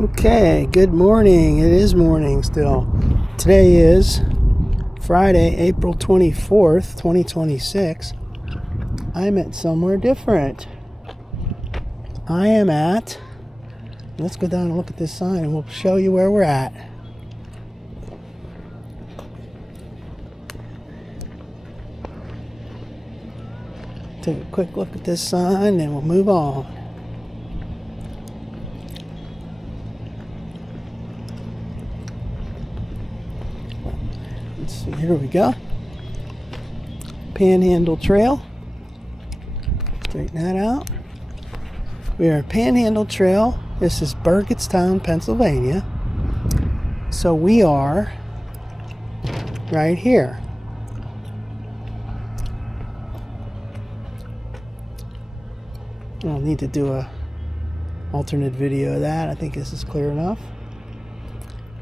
Okay, good morning. It is morning still. Today is Friday, April 24th, 2026. I'm at somewhere different. I am at, let's go down and look at this sign and we'll show you where we're at. Take a quick look at this sign and we'll move on. So here we go. Panhandle Trail. Straighten that out. We are at Panhandle Trail. This is Burgettstown, Pennsylvania. So we are right here. I'll need to do a alternate video of that. I think this is clear enough.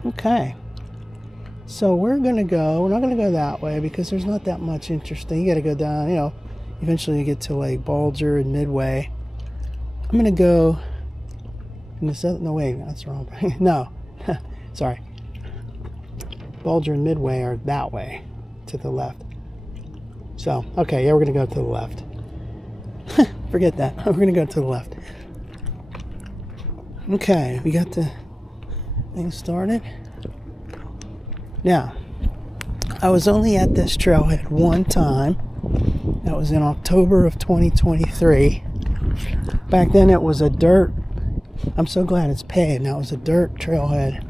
Okay. So we're not going to go that way because there's not that much interesting. You got to go down, eventually you get to like Bulger and Midway. I'm going to go, no wait, that's wrong. No, sorry. Bulger and Midway are that way, to the left. So, okay, yeah, we're going to go to the left. Forget that, we're going to go to the left. Okay, we got the thing started. Now, I was only at this trailhead one time. That was in October of 2023. Back then it was a dirt, I'm so glad it's paved. Now it was a dirt trailhead.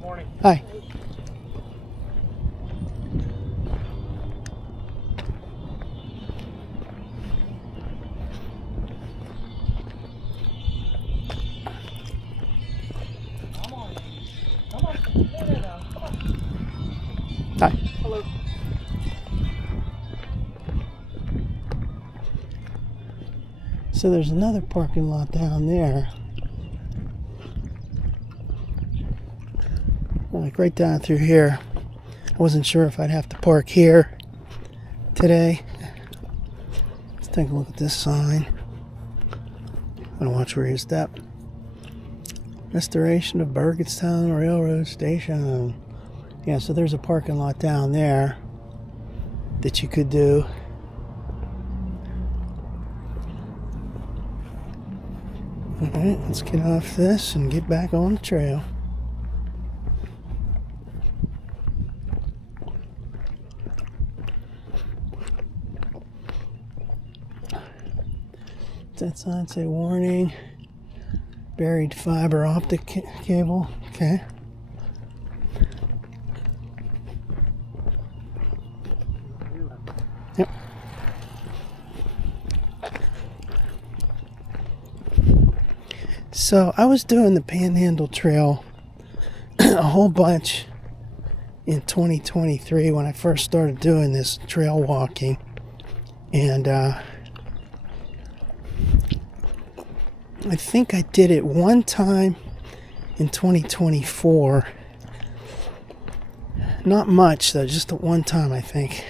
Morning. Hi. Hi. Hello. So there's another parking lot down there. Like right down through here. I wasn't sure if I'd have to park here today. Let's take a look at this sign. I'm gonna watch where you step. Restoration of Burgettstown Railroad Station. Yeah, so there's a parking lot down there that you could do. Alright, let's get off this and get back on the trail. Does that sign say warning? Buried fiber optic cable. Okay. Yep. So I was doing the Panhandle Trail a whole bunch in 2023 when I first started doing this trail walking. And I think I did it one time in 2024. Not much though, just the one time I think.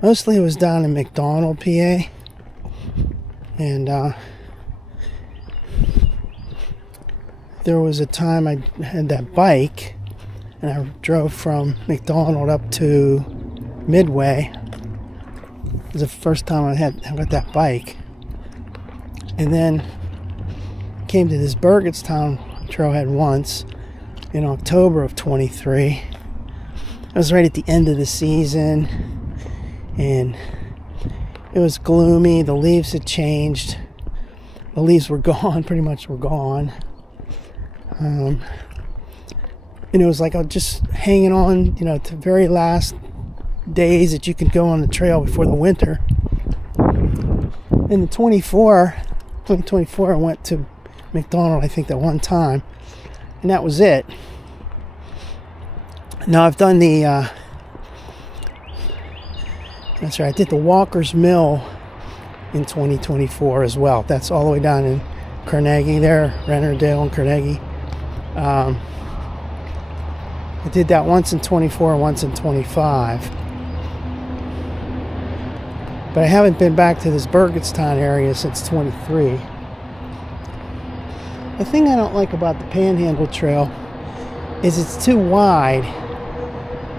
Mostly it was down in McDonald, PA. And there was a time I had that bike and I drove from McDonald up to Midway. It was the first time I got that bike. And then came to this Burgettstown trailhead once in October of 23. I was right at the end of the season and it was gloomy. The leaves had changed. The leaves were gone, pretty much were gone. And it was like I was just hanging on, to the very last days that you could go on the trail before the winter. In 2024, I went to McDonald, I think, that one time, and that was it. Now I've done the that's right, I did the Walker's Mill in 2024 as well. That's all the way down in Carnegie there, Rennerdale and Carnegie. I did that once in 24, once in 25. But I haven't been back to this Burgettstown area since 23. The thing I don't like about the Panhandle Trail is it's too wide.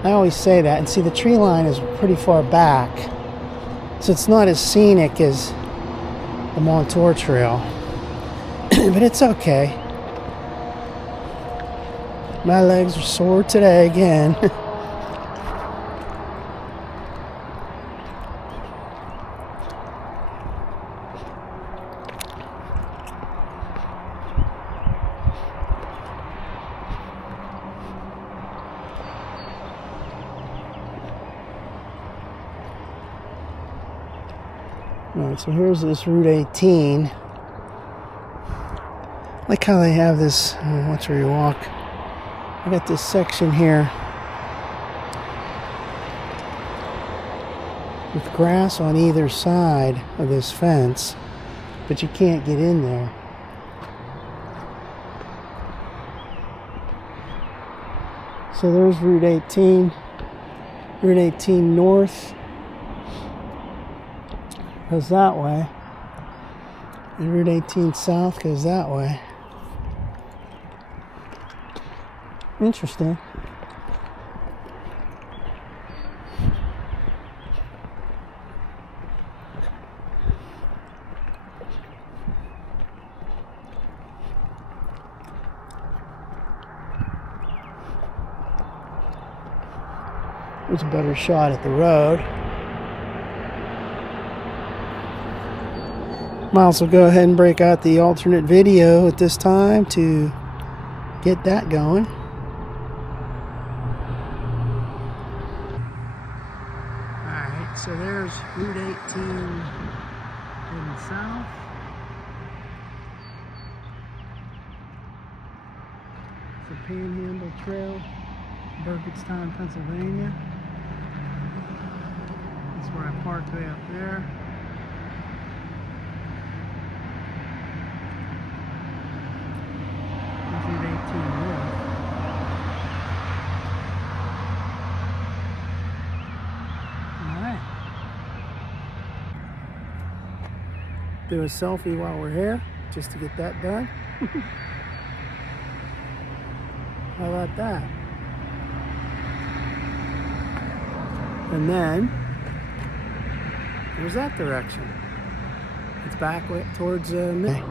I always say that. And see, the tree line is pretty far back. So it's not as scenic as the Montour Trail. But it's okay. My legs are sore today again. Alright, so here's this Route 18. I like how they have this, watch where you walk. I got this section here with grass on either side of this fence, but you can't get in there. So there's Route 18. Route 18 north goes that way, and Route 18 south goes that way. Interesting. There's a better shot at the road. Might also go ahead and break out the alternate video at this time to get that going. Alright, so there's Route 18 heading south. It's the Panhandle Trail, Burgettstown, Pennsylvania. That's where I parked way up there. Route 18 north. Alright. Do a selfie while we're here, just to get that done. How about that? And then there's that direction. It's back towards Midway.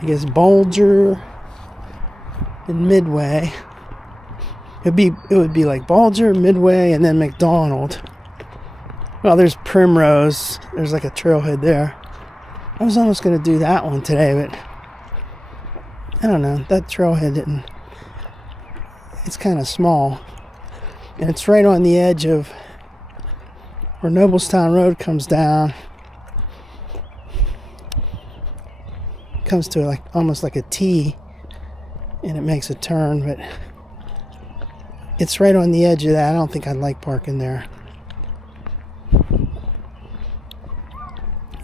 I guess Bulger and Midway. It would be like Bulger, Midway, and then McDonald. Well, there's Primrose. There's like a trailhead there. I was almost going to do that one today, but I don't know. That trailhead didn't. It's kind of small. And it's right on the edge of where Noblestown Road comes down. Comes to like almost like a T, and it makes a turn, but it's right on the edge of that. I don't think I'd like parking there.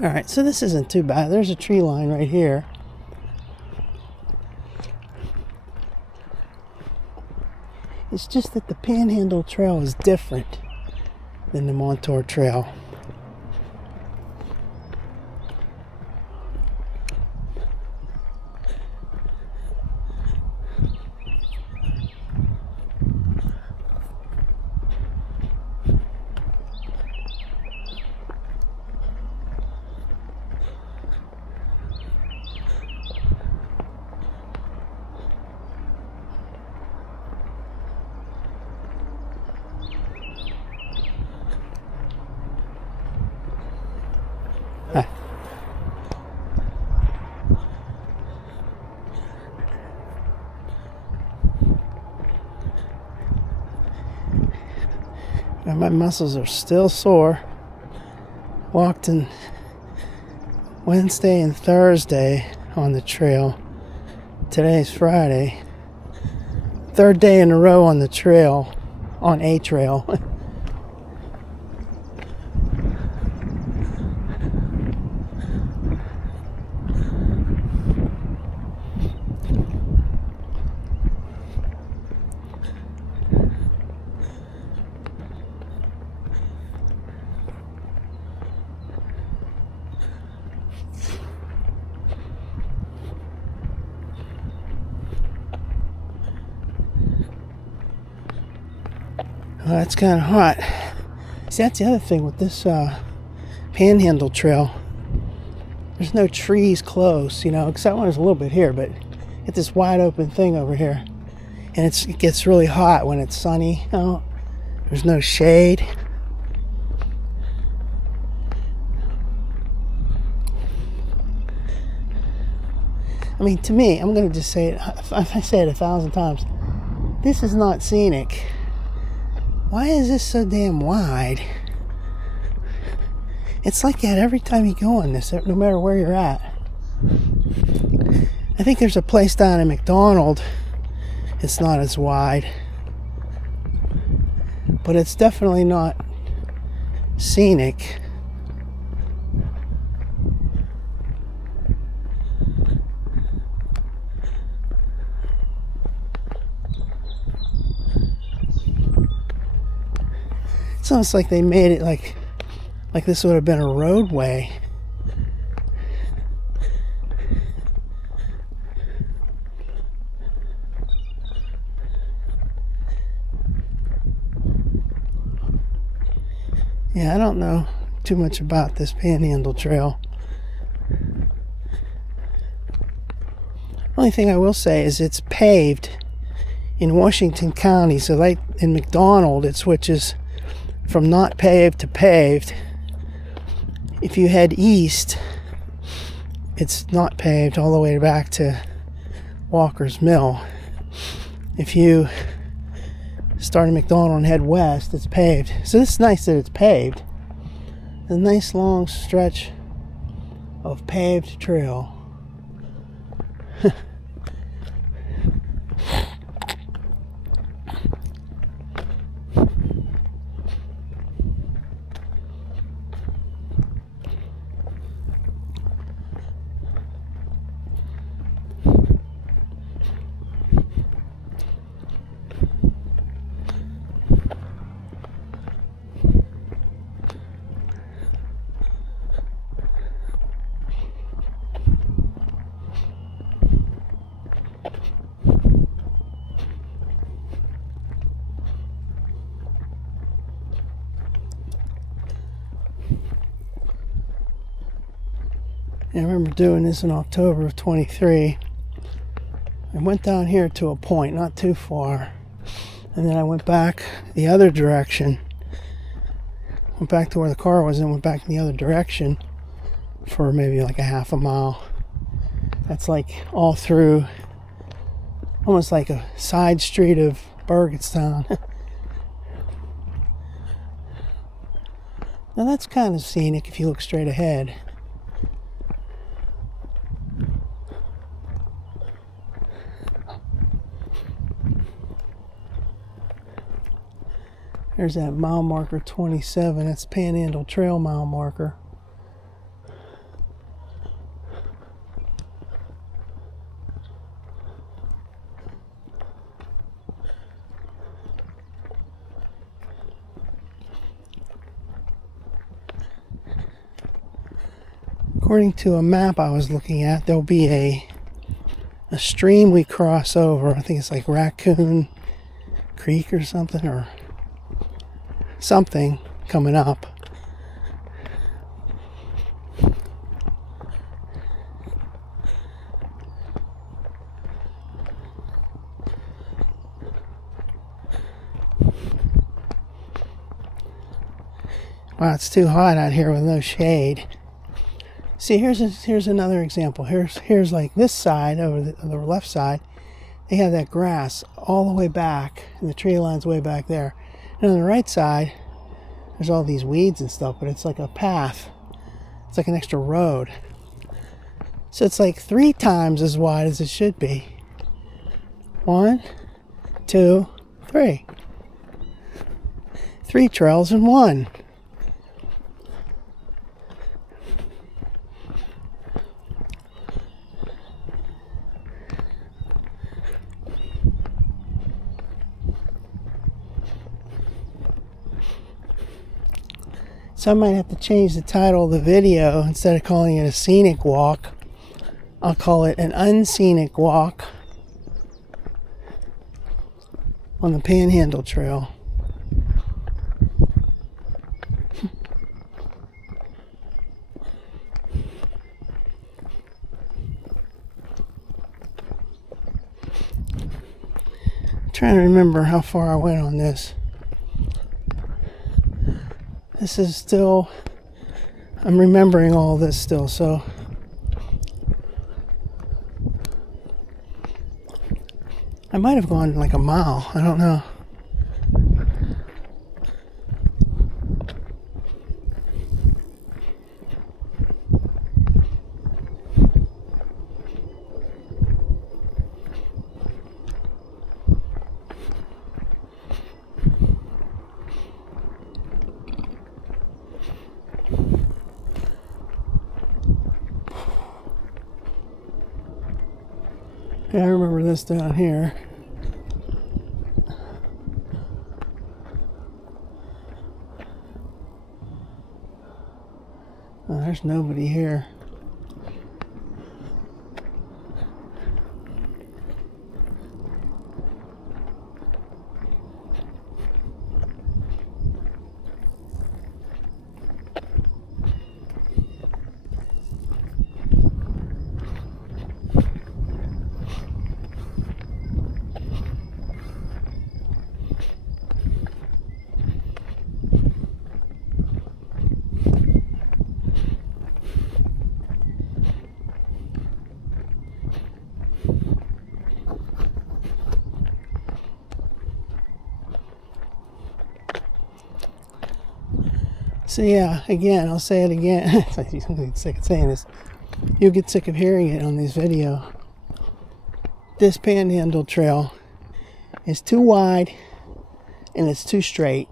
Alright, so this isn't too bad. There's a tree line right here. It's just that the Panhandle Trail is different than the Montour Trail. And my muscles are still sore. Walked in Wednesday and Thursday on the trail. Today's Friday. Third day in a row on the trail, on a trail. It's kind of hot. See, that's the other thing with this Panhandle trail. There's no trees close, except when there's a little bit here, but get this wide open thing over here. And it gets really hot when it's sunny out. There's no shade. I mean, to me, I'm going to just say it. I say it 1,000 times. This is not scenic. Why is this so damn wide? It's like that every time you go on this, no matter where you're at. I think there's a place down in McDonald. It's not as wide. But it's definitely not scenic. It's almost like they made it like this would have been a roadway. Yeah, I don't know too much about this Panhandle Trail. Only thing I will say is it's paved in Washington County, so like in McDonald it switches from not paved to paved. If you head east, it's not paved all the way back to Walker's Mill. If you start in McDonald and head west, it's paved. So it's nice that it's paved. A nice long stretch of paved trail. I remember doing this in October of 23. I went down here to a point, not too far, and then I went back the other direction. Went back to where the car was and went back in the other direction for maybe like a half a mile. That's like all through, almost like a side street of Burgettstown. Now that's kind of scenic if you look straight ahead. There's that mile marker 27. That's Panhandle Trail mile marker. According to a map I was looking at, there'll be a stream we cross over. I think it's like Raccoon Creek or something, or something coming up. Wow, it's too hot out here with no shade. See, here's another example. Here's like this side over the left side. They have that grass all the way back, and the tree line's way back there. And on the right side, there's all these weeds and stuff, but it's like a path. It's like an extra road. So it's like 3 times as wide as it should be. 1, 2, 3. 3 trails in 1. So I might have to change the title of the video. Instead of calling it a scenic walk, I'll call it an unscenic walk on the Panhandle Trail. trying to remember how far I went on this. This is still, I'm remembering all this still, so I might have gone like a mile, I don't know. Yeah, I remember this down here. Oh, there's nobody here. So yeah, again, I'll say it again. I get sick of saying this. You'll get sick of hearing it on this video. This Panhandle trail is too wide and it's too straight.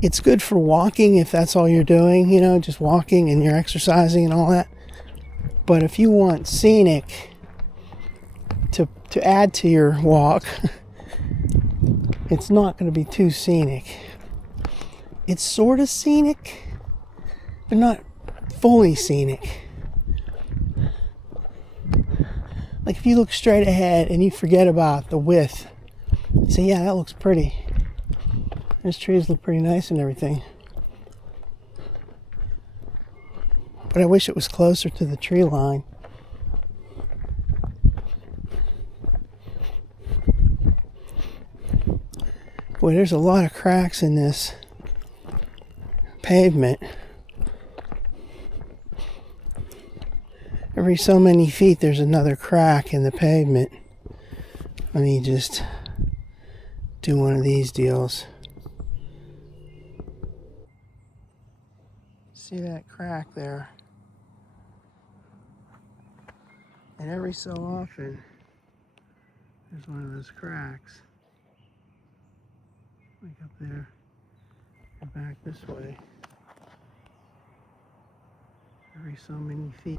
It's good for walking if that's all you're doing, you know, just walking and you're exercising and all that. But if you want scenic to add to your walk, it's not going to be too scenic. It's sort of scenic, but not fully scenic. Like if you look straight ahead and you forget about the width, you say, yeah, that looks pretty. Those trees look pretty nice and everything. But I wish it was closer to the tree line. Boy, there's a lot of cracks in this pavement. Every so many feet there's another crack in the pavement. Let me just do one of these deals. See that crack there? And every so often there's one of those cracks. Like up there and back this way. Every so many feet.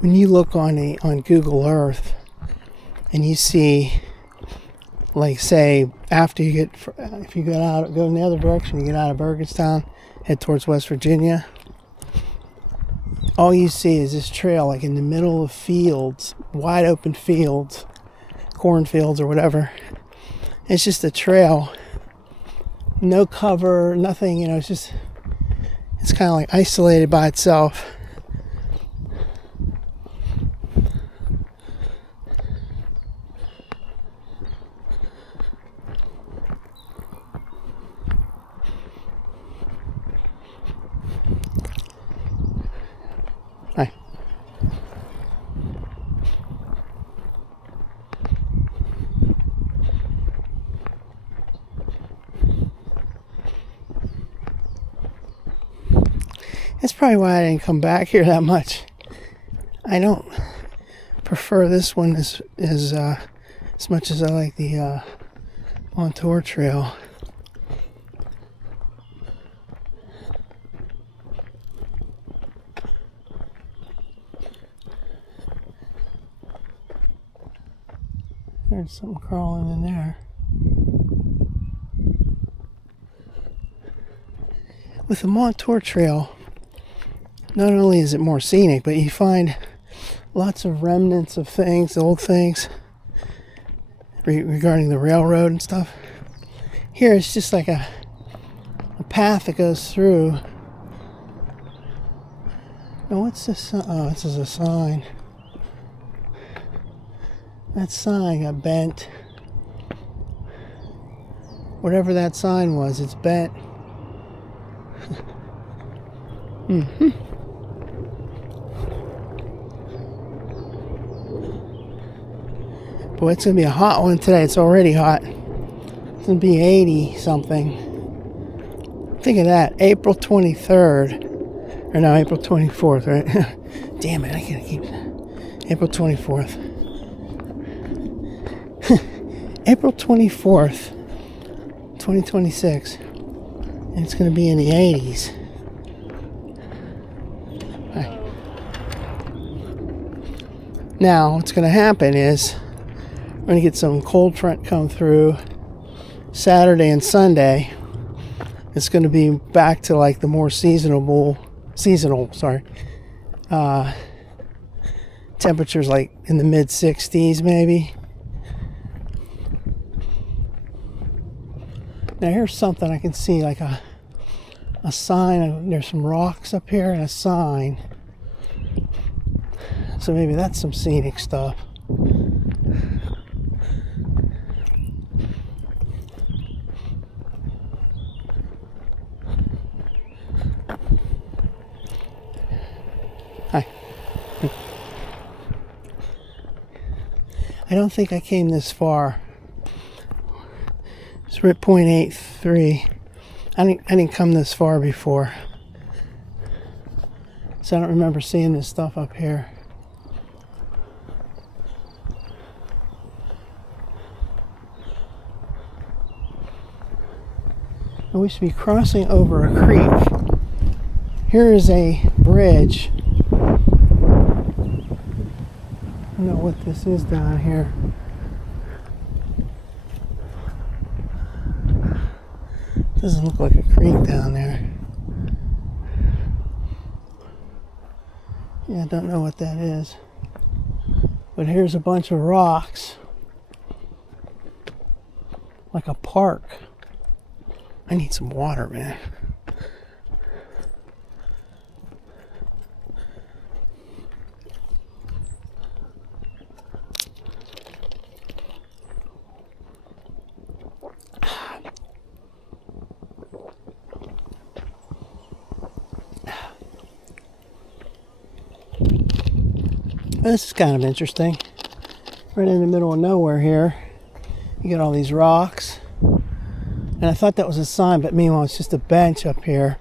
When you look on Google Earth and you see, like, say, after you get, if you go in the other direction, you get out of Burgettstown, head towards West Virginia, all you see is this trail, like in the middle of fields, wide open fields, cornfields or whatever. It's just a trail, no cover, nothing, you know, it's kind of like isolated by itself. Hi. That's probably why I didn't come back here that much. I don't prefer this one as much as I like the Montour Trail. There's something crawling in there. With the Montour Trail, not only is it more scenic, but you find lots of remnants of things, old things. regarding the railroad and stuff. Here it's just like a path that goes through. Now what's this? Oh, this is a sign. That sign got bent. Whatever that sign was, it's bent. Boy, it's going to be a hot one today. It's already hot. It's going to be 80 something. Think of that. April 23rd. Or no, April 24th, right? Damn it, I can't keep it. April 24th. April 24th, 2026. And it's going to be in the 80s. Right. Now, what's going to happen is we're going to get some cold front come through Saturday and Sunday. It's going to be back to like the more seasonal, temperatures like in the mid 60s maybe. Now here's something I can see, like a sign. There's some rocks up here and a sign. So maybe that's some scenic stuff. Hi. I don't think I came this far. We're at 0.83. I didn't come this far before, so I don't remember seeing this stuff up here. And we should be crossing over a creek. Here is a bridge. I don't know what this is down here. Doesn't look like a creek down there. Yeah, I don't know what that is. But here's a bunch of rocks. Like a park. I need some water, man. This is kind of interesting. Right in the middle of nowhere here. You got all these rocks. And I thought that was a sign, but meanwhile it's just a bench up here.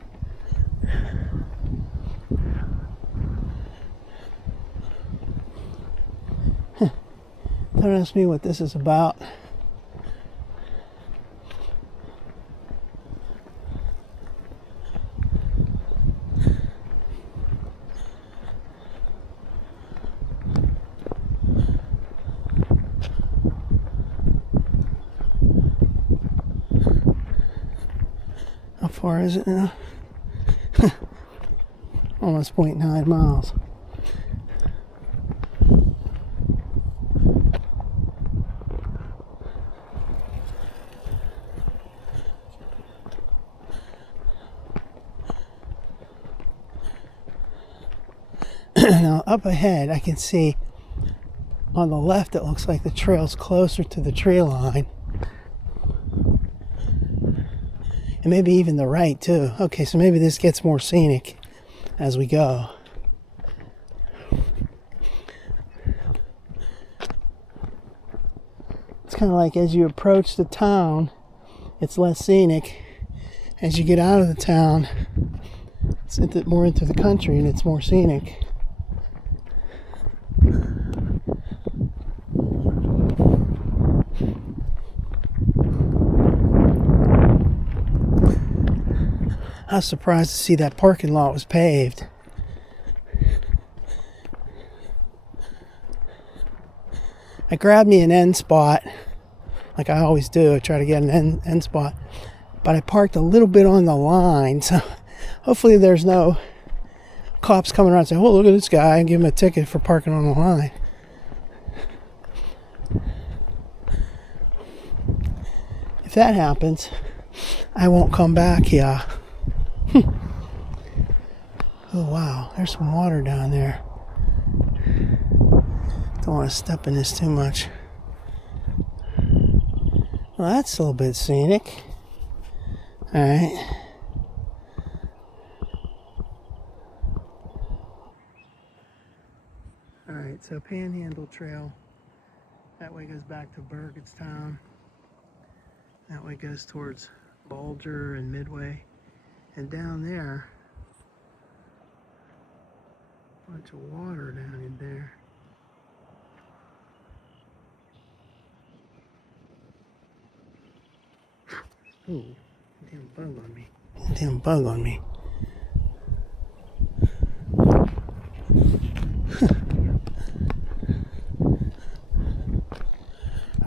Don't ask me what this is about. How far is it now? Almost 0.9 miles. Now up ahead I can see on the left it looks like the trail's closer to the tree line. And maybe even the right too. Okay, so maybe this gets more scenic as we go. It's kind of like as you approach the town, it's less scenic. As you get out of the town, it's more into the country and it's more scenic. I was surprised to see that parking lot was paved. I grabbed me an end spot, like I always do. I try to get an end spot. But I parked a little bit on the line, so hopefully there's no cops coming around and saying, oh, look at this guy, and give him a ticket for parking on the line. if that happens, I won't come back here. Oh wow, there's some water down there. Don't want to step in this too much. Well, that's a little bit scenic. Alright. Alright, so Panhandle Trail. That way goes back to Burgettstown. That way goes towards Bulger and Midway. And down there, a bunch of water down in there. Ooh, damn bug on me. Damn bug on me.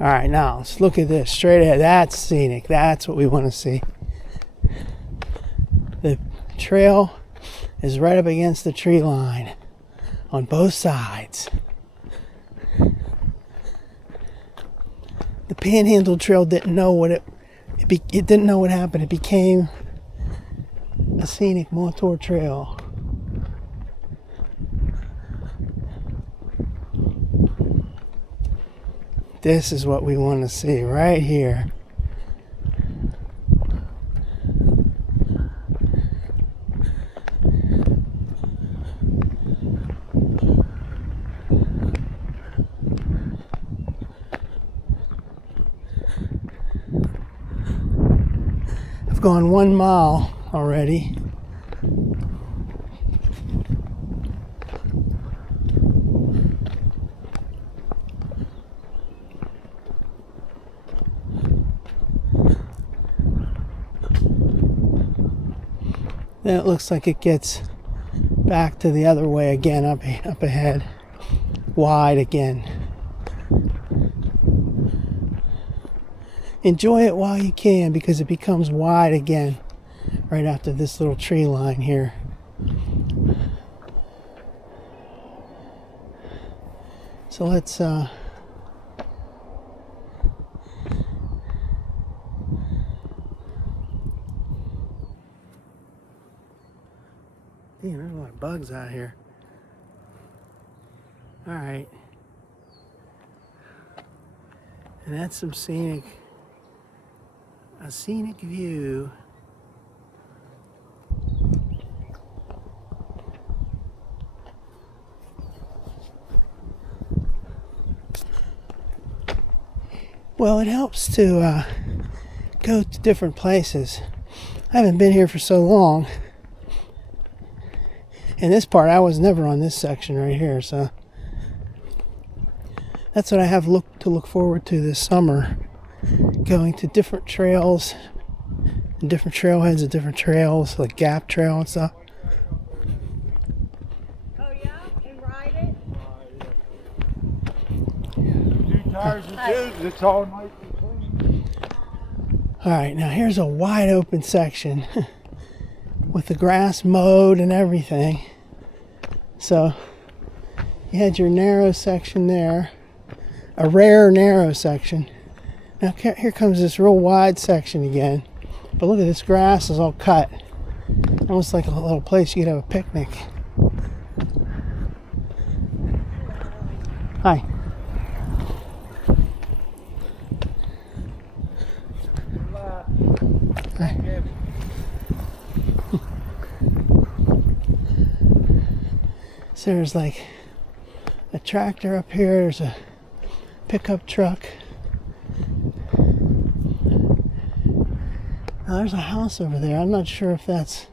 Alright, now let's look at this straight ahead. That's scenic. That's what we want to see. The trail is right up against the tree line on both sides. The Panhandle Trail didn't know what it didn't know what happened. It became a scenic Montour Trail. This is what we want to see right here. I've gone 1 mile already. Then it looks like it gets back to the other way again, up ahead, wide again. Enjoy it while you can, because it becomes wide again right after this little tree line here. So let's damn, there's a lot of bugs out here. Alright. And that's some a scenic view. Well, it helps to go to different places. I haven't been here for so long. In this part, I was never on this section right here, so that's what I have to look forward to this summer. Going to different trails, and different trailheads of different trails, like Gap Trail and stuff. Oh yeah, and ride it. 2 tires and tubes. It's all nice and clean. All right, now here's a wide open section with the grass mowed and everything. So you had your narrow section there, a rare narrow section. Now here comes this real wide section again. But look at this, grass is all cut. Almost like a little place you could have a picnic. Hi. Hi. So there's like a tractor up here, there's a pickup truck. Now there's a house over there. I'm not sure if that's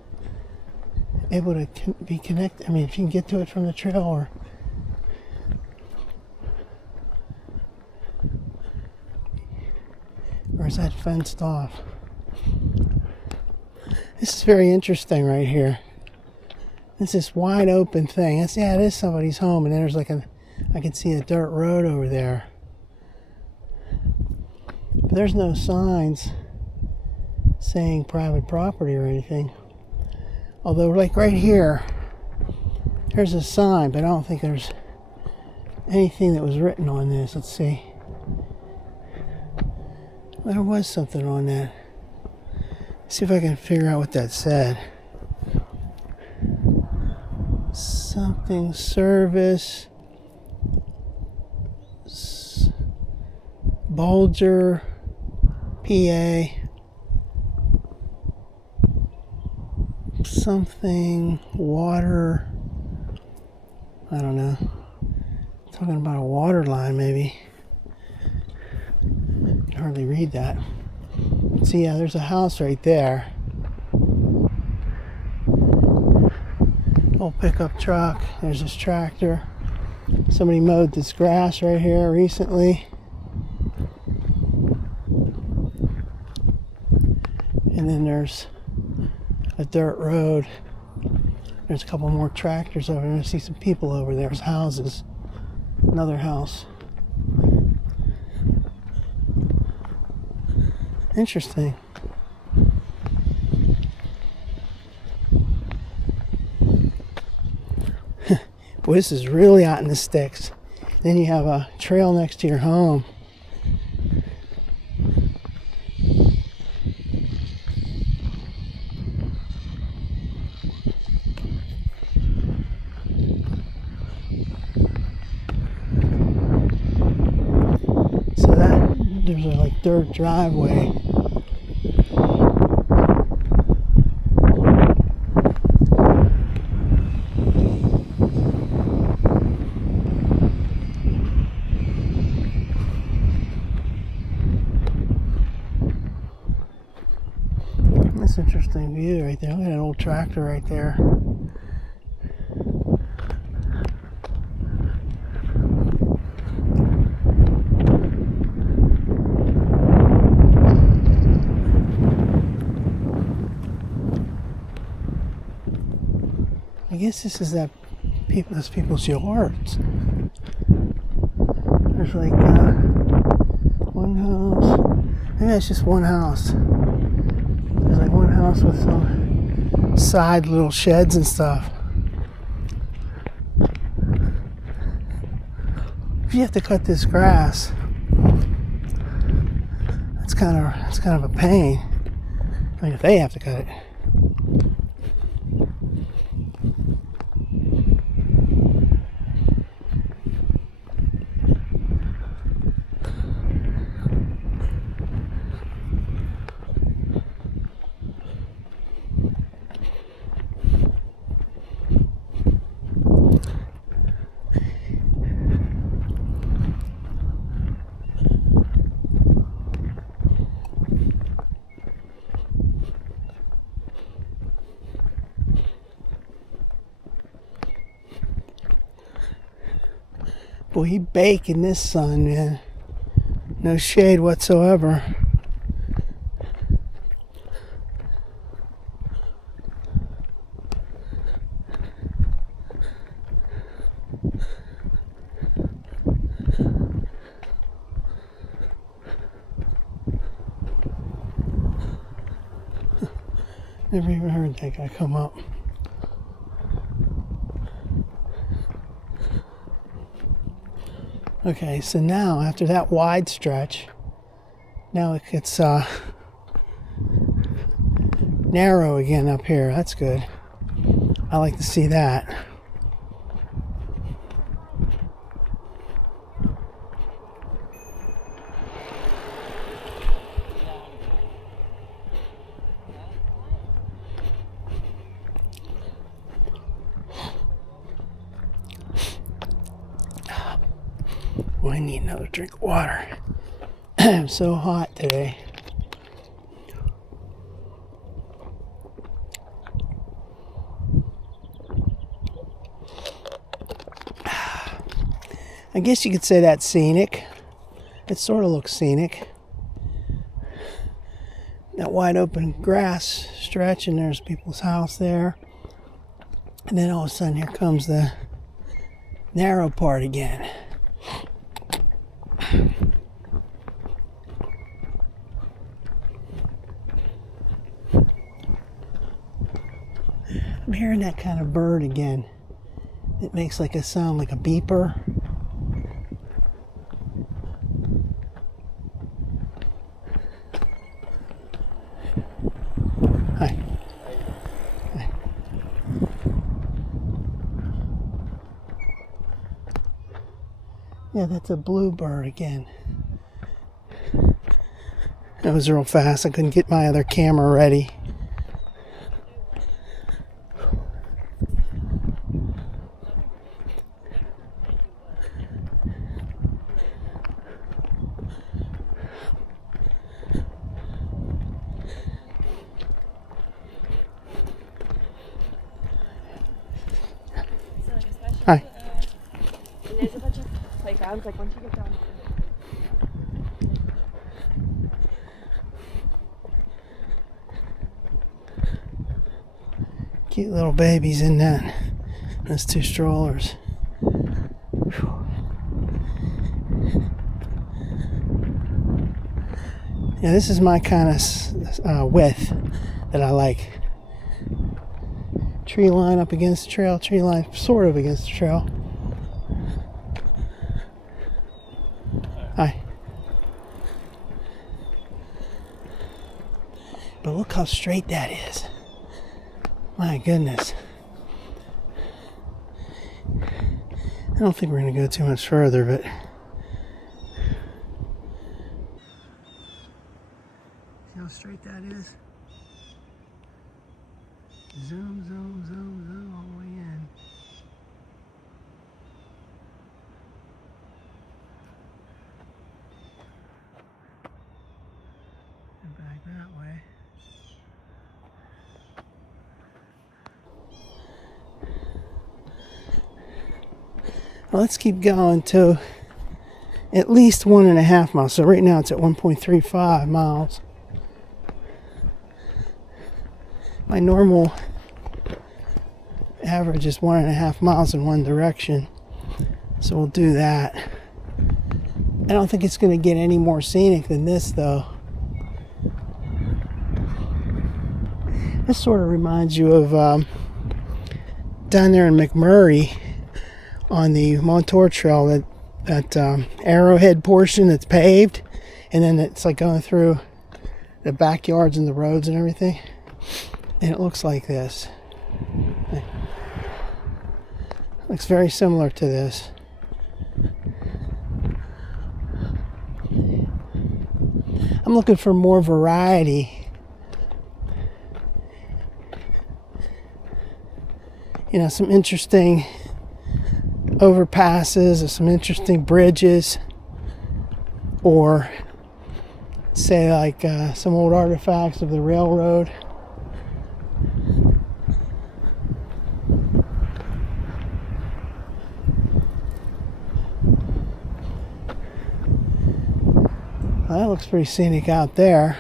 able to be connected. I mean, if you can get to it from the trail, or is that fenced off? This is very interesting right here. It's this wide open thing. It is somebody's home, and then there's like I can see a dirt road over there. But there's no signs saying private property or anything. Although like right here, there's a sign, but I don't think there's anything that was written on this. Let's see. There was something on that. See if I can figure out what that said. Something service. Bulger. PA. Something. Water. I don't know. Talking about a water line, maybe. Can hardly read that. See, yeah, there's a house right there. Old pickup truck. There's this tractor. Somebody mowed this grass right here recently. And then there's a dirt road. There's a couple more tractors over there. I see some people over there. There's houses. Another house. Interesting. Boy, this is really out in the sticks. Then you have a trail next to your home. So there's a like dirt driveway. That's an interesting view right there. Look at that old tractor right there. I guess this is those people's yards. There's like one house. Maybe that's just one house. There's like one house with some side little sheds and stuff. If you have to cut this grass, it's kind of a pain. I mean, if they have to cut it. Boy, he baked in this sun, man. No shade whatsoever. Never even heard that guy come up. Okay, so now after that wide stretch, now it gets narrow again up here. That's good. I like to see that. Well, I need another drink of water. I'm so hot today. I guess you could say that's scenic. It sort of looks scenic. That wide open grass stretch, and there's people's house there. And then all of a sudden here comes the narrow part again. I'm hearing that kind of bird again. It makes like a sound like a beeper. Yeah, that's a bluebird again. That was real fast. I couldn't get my other camera ready. Hi. And there's a bunch of playgrounds, like once you get down. Cute little babies in that. Those two strollers. Whew. Yeah, this is my kind of width that I like. Tree line up against the trail, tree line sort of against the trail. Hi. But look how straight that is. My goodness. I don't think we're going to go too much further, but see how straight that is? Zoom, zoom, zoom, zoom all the way in. And back that way. Well, let's keep going to at least 1.5 miles. So right now it's at 1.35 miles. My normal average is 1.5 miles in one direction. So we'll do that. I don't think it's going to get any more scenic than this, though. This sort of reminds you of down there in McMurray on the Montour Trail, that Arrowhead portion that's paved, and then it's like going through the backyards and the roads and everything, and it looks like this. It looks very similar to this. I'm looking for more variety. You know, some interesting overpasses or some interesting bridges, or say like some old artifacts of the railroad. Well, that looks pretty scenic out there.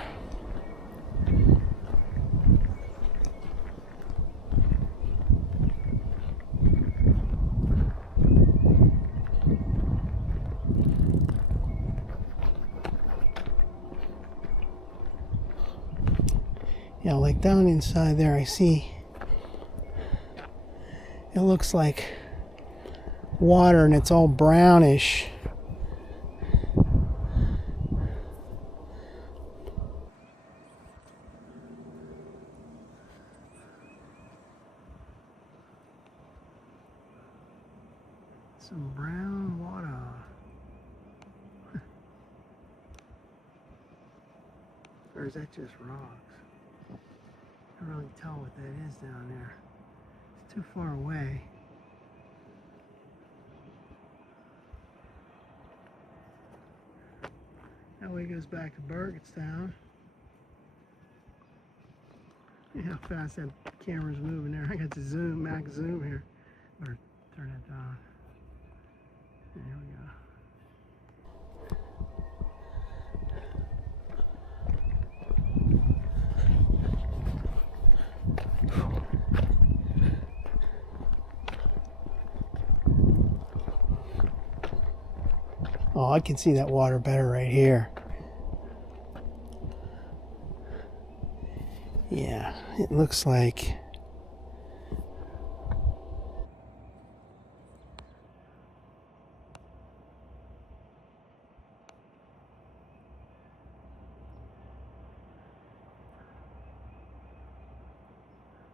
Yeah, like down inside there I see it looks like water and it's all brownish. Some brown water. Or is that just rocks? I can't really tell what that is down there. It's too far away. That way goes back to Burgettstown. See how fast that camera's moving there. I got to zoom, max zoom here. Or turn it down. There we go. Oh, I can see that water better right here. Yeah, it looks like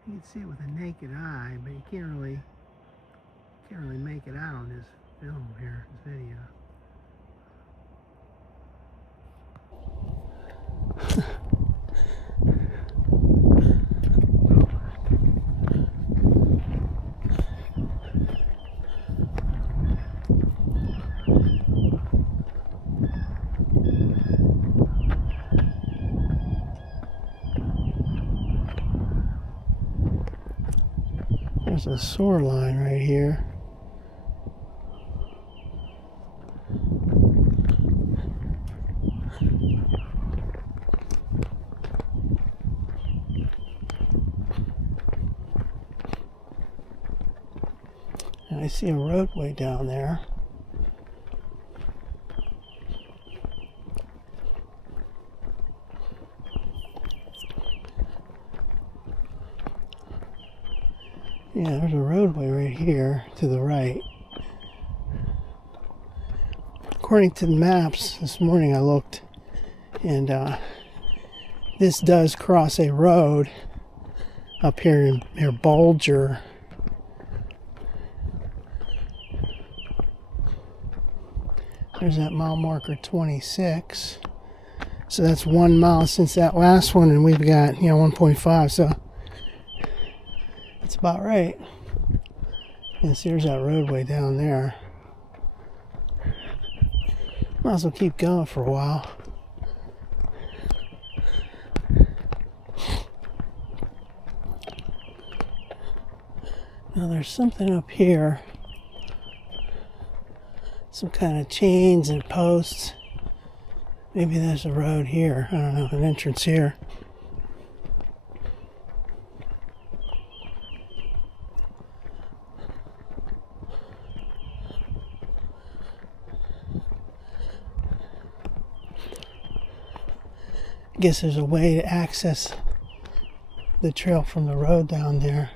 you can see it with a naked eye, but you can't really make it out on this film here, this video. There's a sewer line right here. And I see a roadway down there. Yeah, there's a roadway right here to the right. According to the maps, this morning I looked, and this does cross a road up here near Bulger. There's that mile marker 26. So that's 1 mile since that last one, and we've got, 1.5, so that's about right. And see, there's that roadway down there. Might as well keep going for a while. Now there's something up here. Some kind of chains and posts. Maybe there's a road here. I don't know, an entrance here. I guess there's a way to access the trail from the road down there.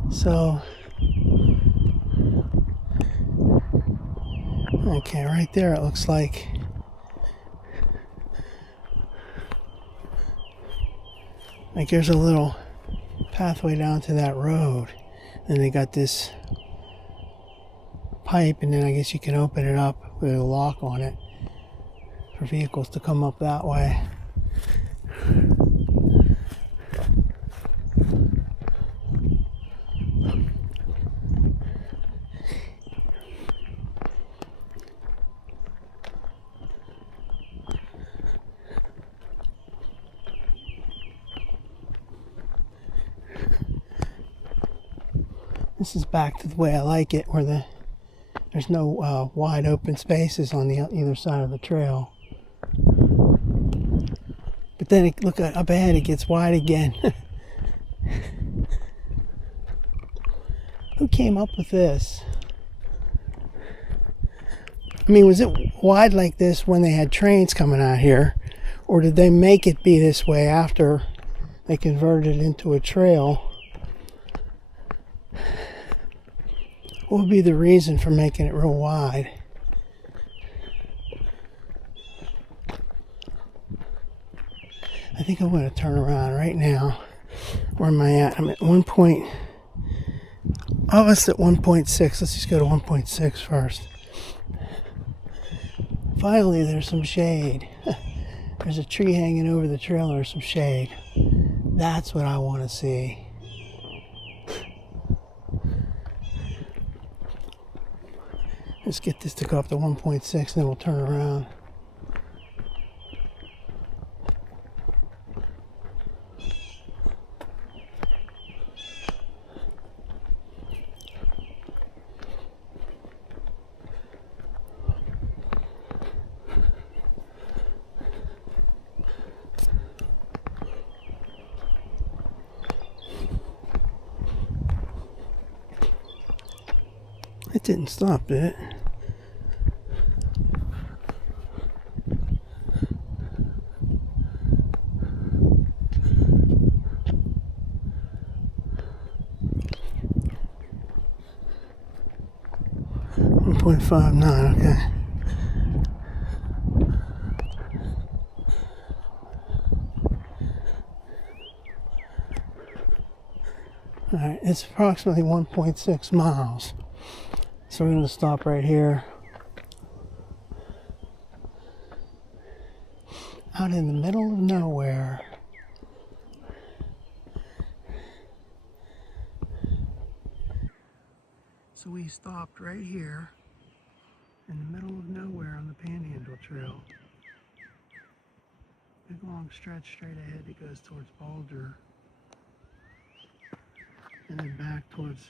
So, okay, right there it looks like there's a little pathway down to that road. And they got this pipe, and then I guess you can open it up with a lock on it for vehicles to come up that way. This is back to the way I like it, where there's no wide open spaces on the either side of the trail. But then look up ahead, it gets wide again. Who came up with this? I mean, was it wide like this when they had trains coming out here? Or did they make it be this way after they converted it into a trail? What would be the reason for making it real wide? I think I'm going to turn around right now. Where am I at? I'm at 1 point. Oh, it's at 1.6. Let's just go to 1.6 first. Finally, there's some shade. There's a tree hanging over the trail. There's some shade. That's what I want to see. Let's get this to go up to 1.6, and then we'll turn around. It didn't stop, did it? .59, okay. Alright, it's approximately 1.6 miles. So we're going to stop right here. Out in the middle of nowhere. So we stopped right here in the middle of nowhere on the Panhandle Trail. Big long stretch straight ahead that goes towards Boulder. And then back towards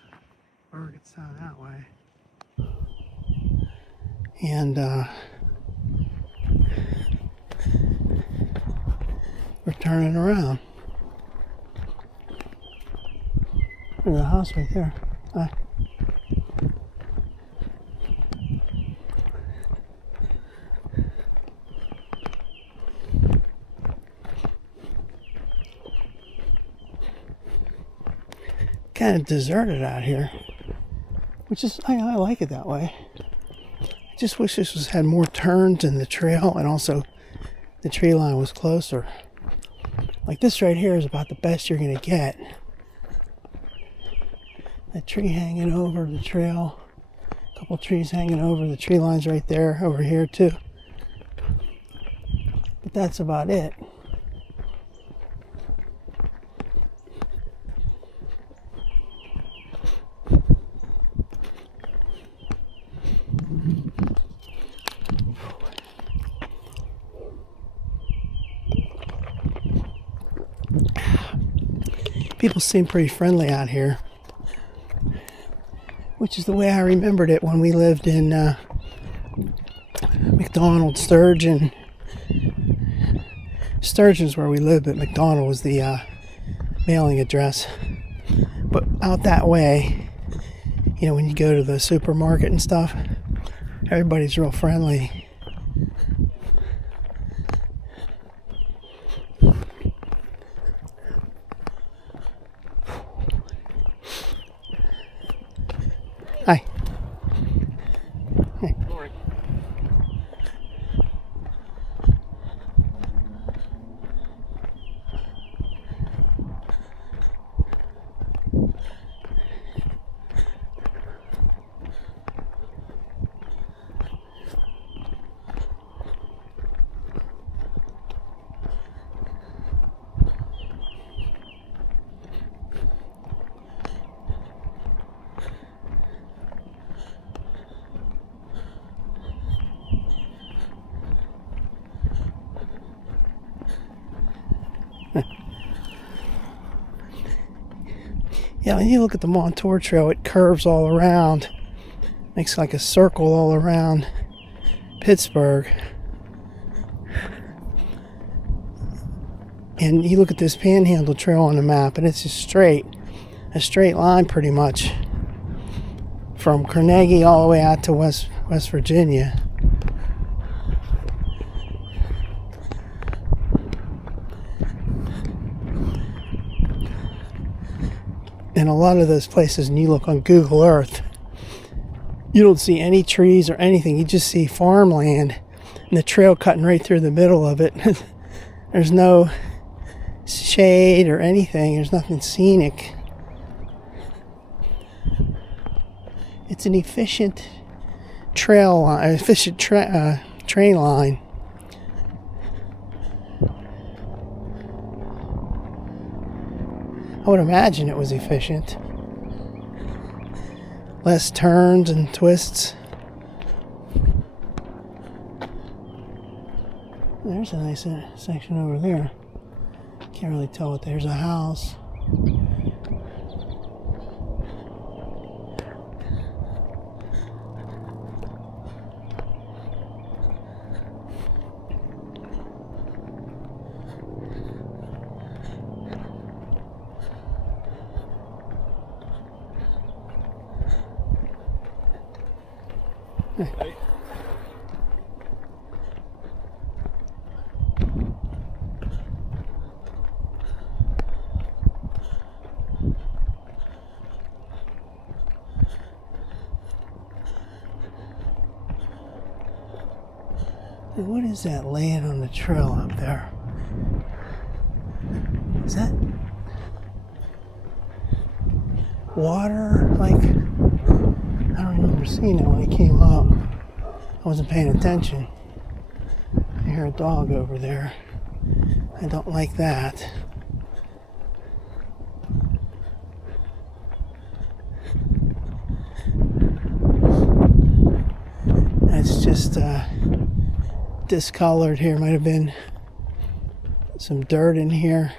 Burgettstown that way. And we're turning around. There's a house right there. Kind of deserted out here, which is I like it that way. I just wish this had more turns in the trail, and also the tree line was closer. Like this right here is about the best you're gonna get. That tree hanging over the trail, a couple trees hanging over, the tree line's right there, over here too. But that's about it. People seem pretty friendly out here, which is the way I remembered it when we lived in McDonald, Sturgeon. Sturgeon's where we lived, but McDonald was the mailing address. But out that way, you know, when you go to the supermarket and stuff, everybody's real friendly. Hi. Hey. Yeah, when you look at the Montour Trail, it curves all around. Makes like a circle all around Pittsburgh. And you look at this Panhandle Trail on the map, and it's just a straight line pretty much. From Carnegie all the way out to West Virginia. And a lot of those places, and you look on Google Earth, you don't see any trees or anything. You just see farmland and the trail cutting right through the middle of it. There's no shade or anything. There's nothing scenic. It's an efficient trail line, train line. I would imagine it was efficient. Less turns and twists. There's a nice section over there. Can't really tell what there's a house. Hey. And what is that laying on the trail up there? Is that water? Like, I don't remember seeing it when it came up. I wasn't paying attention. I hear a dog over there. I don't like that. just discolored here. Might have been some dirt in here.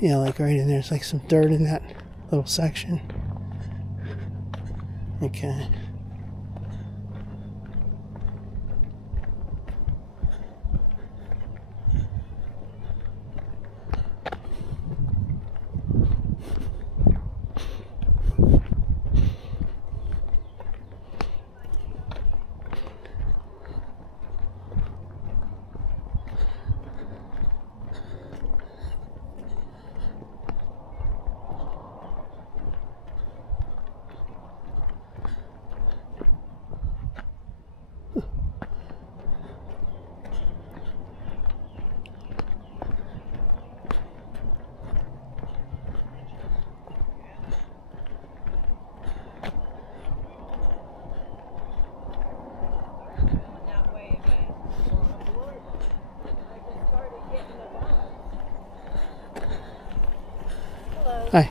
You know, like right in there. It's like some dirt in that little section. Okay. Hi.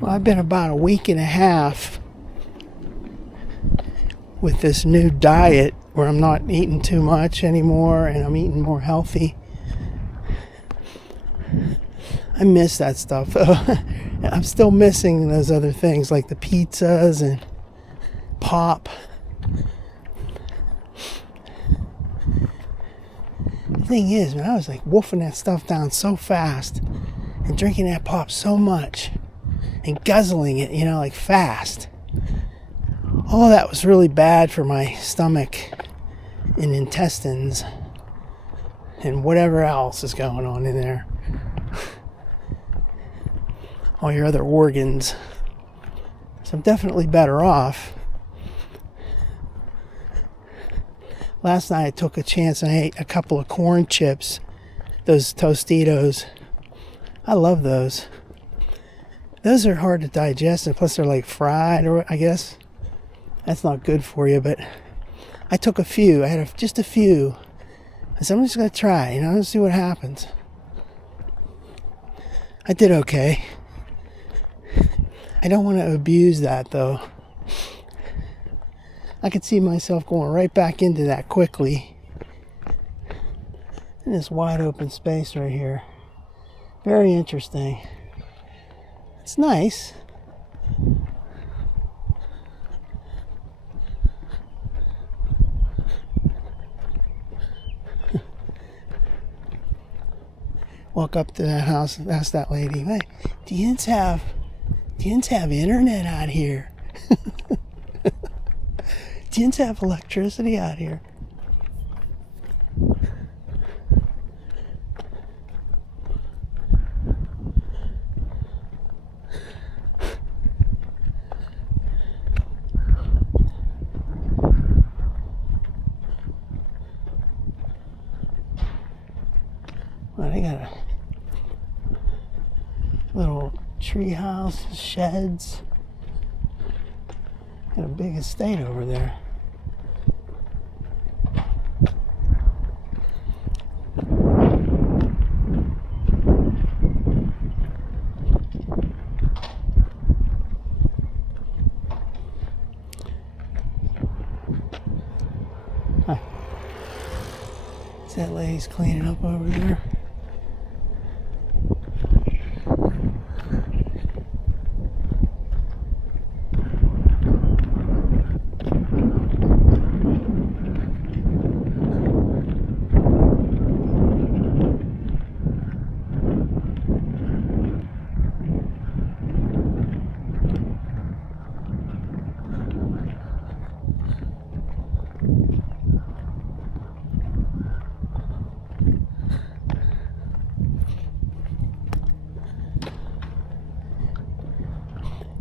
Well, I've been about a week and a half with this new diet where I'm not eating too much anymore and I'm eating more healthy. I miss that stuff. I'm still missing those other things like the pizzas and pop. The thing is, man, I was like wolfing that stuff down so fast and drinking that pop so much and guzzling it, you know, like fast. All that was really bad for my stomach and intestines and whatever else is going on in there. All your other organs. So I'm definitely better off. Last night I took a chance and I ate a couple of corn chips. Those Tostitos. I love those. Those are hard to digest, and plus they're like fried, or I guess that's not good for you, but I took a few. I had just a few. I said, I'm just going to try, you know, let's see what happens. I did okay. I don't want to abuse that, though. I could see myself going right back into that quickly. In this wide open space right here. Very interesting. It's nice. Walk up to that house and ask that lady, hey, do you have internet out here? Do you have electricity out here? Well, they got a little tree house, sheds. Got a big estate over there. Hi. That lady's cleaning up over there.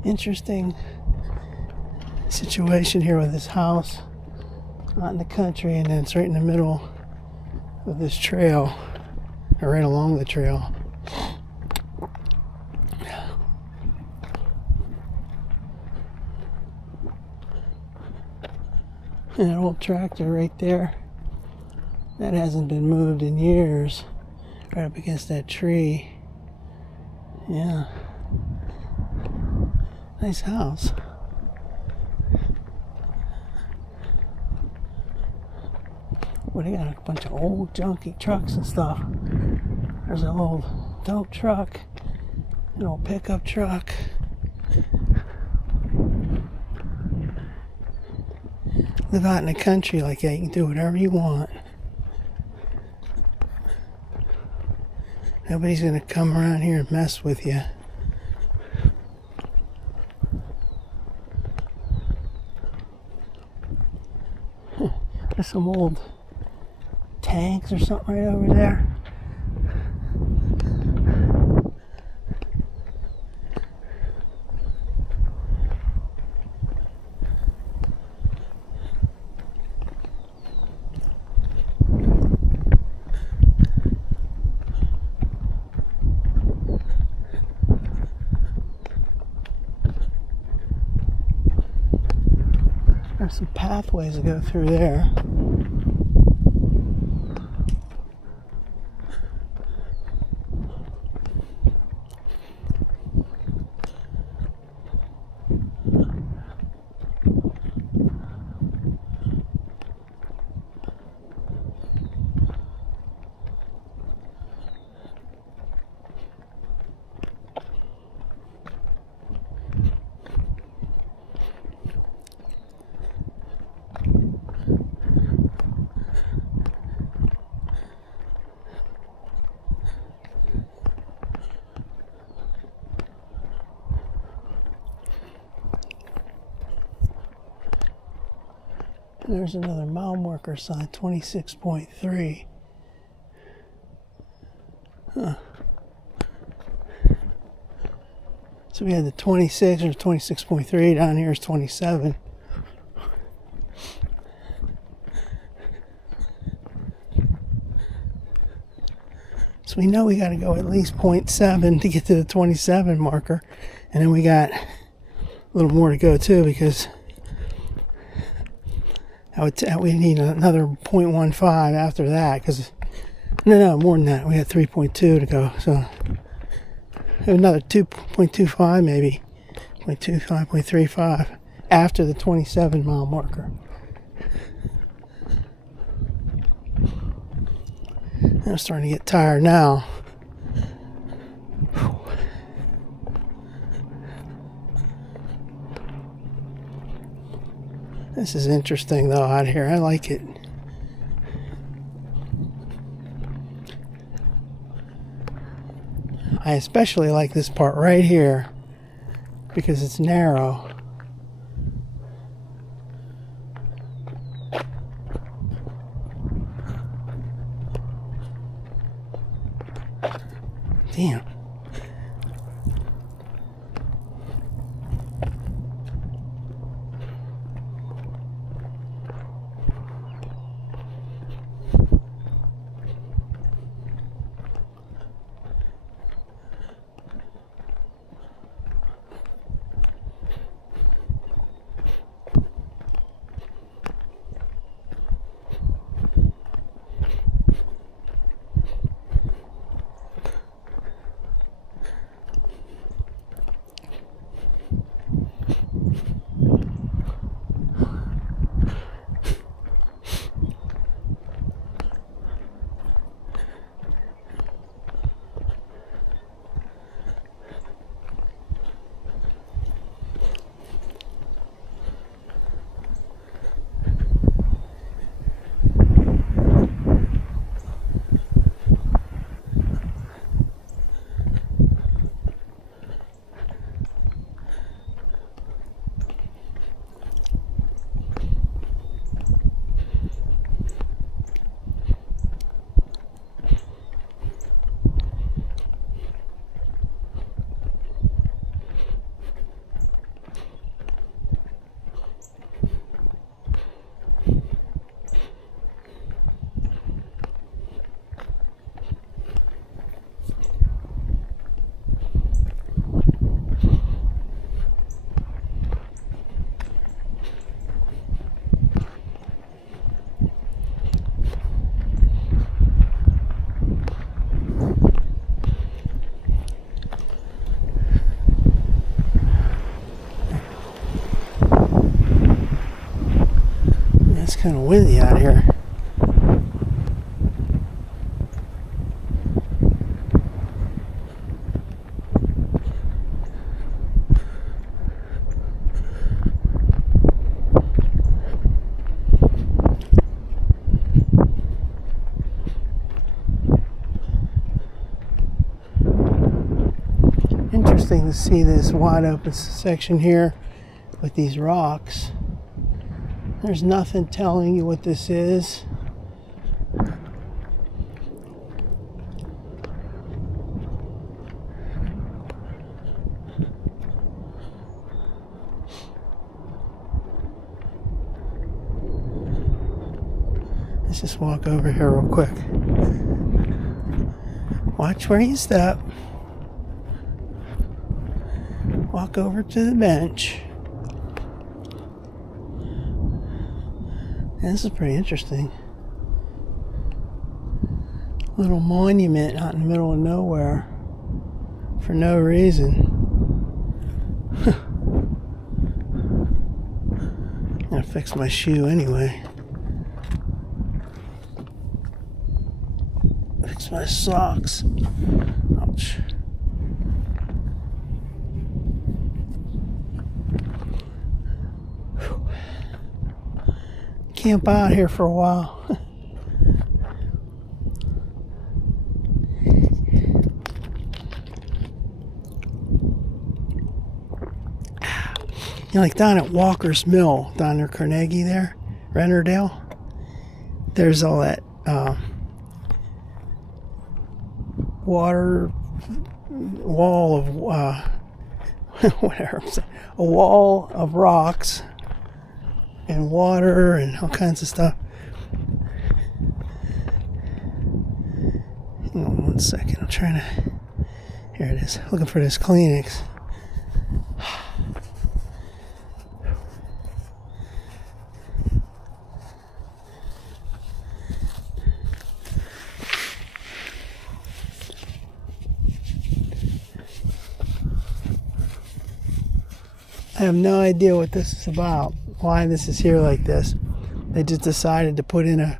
interesting situation here with this house out in the country, and then it's right in the middle of this trail, or right along the trail. And an old tractor right there that hasn't been moved in years, right up against that tree. Yeah, nice house. Well, they got a bunch of old junky trucks and stuff. There's an old dump truck, an old pickup truck. Live out in the country like that, you can do whatever you want. Nobody's gonna come around here and mess with you. There's some old tanks or something right over there. There's some pathways that go through there. There's another mile marker sign, 26.3. Huh. So we had the 26 or 26.3, down here is 27. So we know we got to go at least 0.7 to get to the 27 marker. And then we got a little more to go too, because we need another 0.15 after that, because no, more than that. We had 3.2 to go, so another 2.25 maybe, 0.25, 0.35 after the 27 mile marker. I'm starting to get tired now. This is interesting though out here. I like it. I especially like this part right here because it's narrow. Damn. kind of windy out here. Interesting to see this wide open section here with these rocks. There's nothing telling you what this is. Let's just walk over here real quick. Watch where you step. Walk over to the bench. This is pretty interesting. Little monument out in the middle of nowhere for no reason. I'm gonna fix my shoe anyway. Fix my socks. Ouch. Camp out here for a while. You know, like down at Walker's Mill, down near Carnegie there, Rennerdale, there's all that water wall of whatever, a wall of rocks and water and all kinds of stuff. Hang on 1 second, I'm trying to, here it is, looking for this Kleenex. I have no idea what this is about, why this is here like this. They just decided to put in a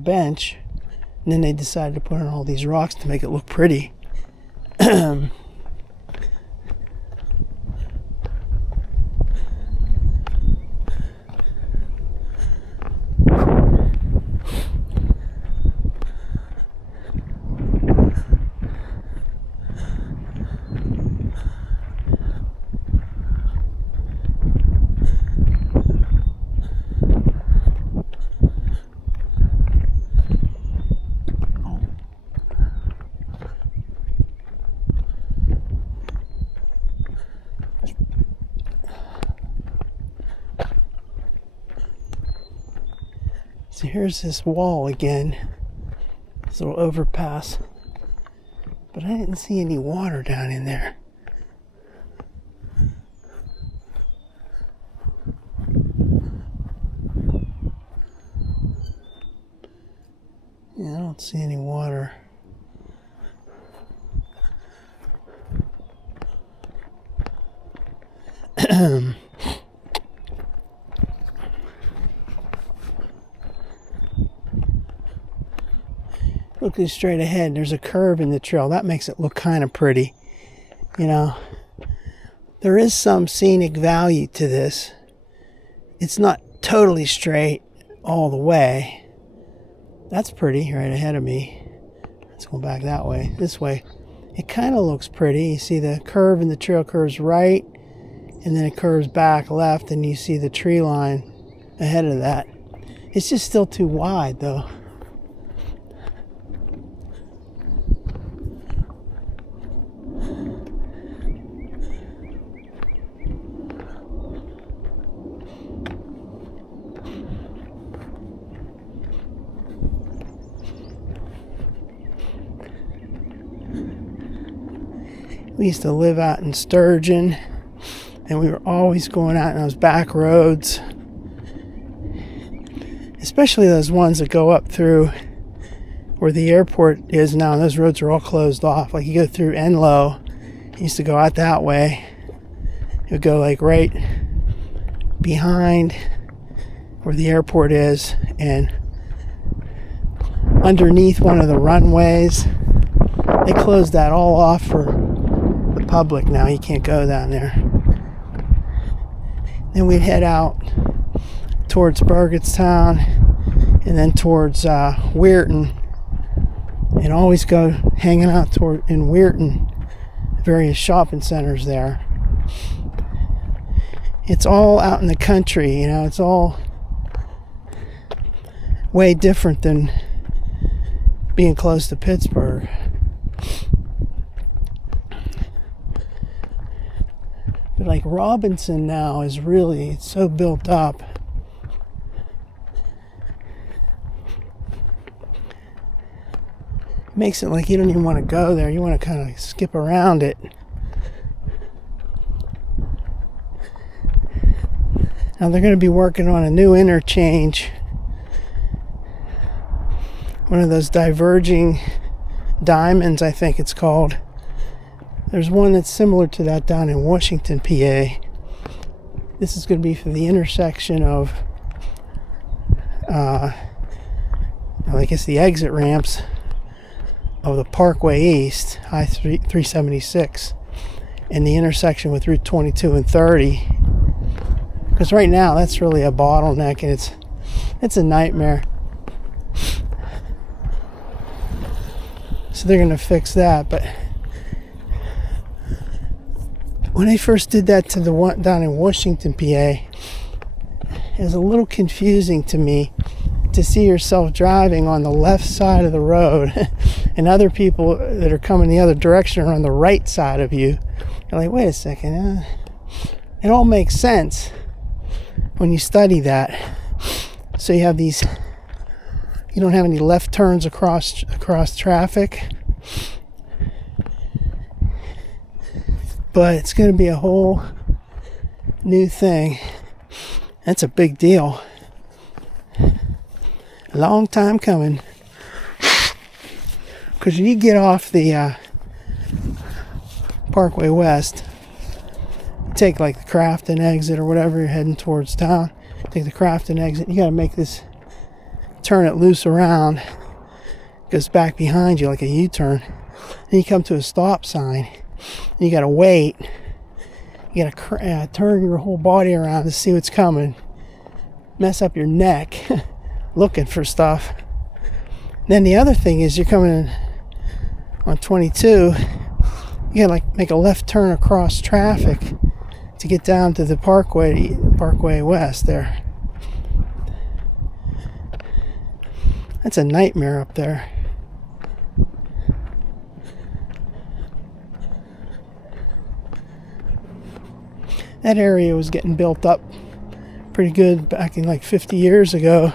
bench, and then they decided to put in all these rocks to make it look pretty. So here's this wall again, this little overpass, but I didn't see any water down in there. Yeah, I don't see any water. Looking straight ahead, there's a curve in the trail. That makes it look kind of pretty. You know, there is some scenic value to this. It's not totally straight all the way. That's pretty right ahead of me. Let's go back that way, this way. It kind of looks pretty. You see the curve in the trail curves right, and then it curves back left, and you see the tree line ahead of that. It's just still too wide though. We used to live out in Sturgeon, and we were always going out in those back roads, especially those ones that go up through where the airport is now, and those roads are all closed off. Like you go through Enloe, you used to go out that way. It would go like right behind where the airport is, and underneath one of the runways, they closed that all off for the public now. You can't go down there. Then we'd head out towards Burgettstown and then towards Weirton, and always go hanging out in Weirton, various shopping centers there. It's all out in the country, you know, it's all way different than being close to Pittsburgh. But like Robinson now is really, it's so built up. It makes it like you don't even want to go there. You want to kind of skip around it. Now they're going to be working on a new interchange. One of those diverging diamonds, I think it's called. There's one that's similar to that down in Washington, PA. This is going to be for the intersection of, I guess the exit ramps of the Parkway East, I-376, and the intersection with Route 22 and 30. Because right now, that's really a bottleneck, and it's a nightmare. So they're going to fix that, but when they first did that to the one down in Washington, PA, it was a little confusing to me to see yourself driving on the left side of the road and other people that are coming the other direction are on the right side of you. You're like, wait a second, it all makes sense when you study that. So you have these, you don't have any left turns across traffic, but it's going to be a whole new thing. That's a big deal. A long time coming, because when you get off the Parkway West, take like the Crafton exit or whatever, you're heading towards town, take the Crafton exit, you got to make this, turn it loose around, it goes back behind you like a U-turn. Then you come to a stop sign, and you got to wait, you got to turn your whole body around to see what's coming, mess up your neck looking for stuff. Then the other thing is you're coming on 22, you gotta like make a left turn across traffic to get down to the Parkway West there. That's a nightmare up there. That area was getting built up pretty good back in like 50 years ago.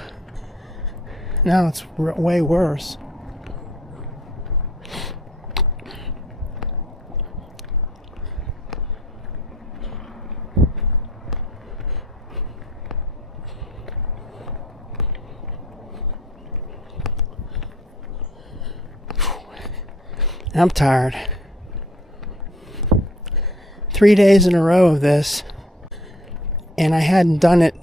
Now it's way worse. I'm tired. 3 days in a row of this, and I hadn't done it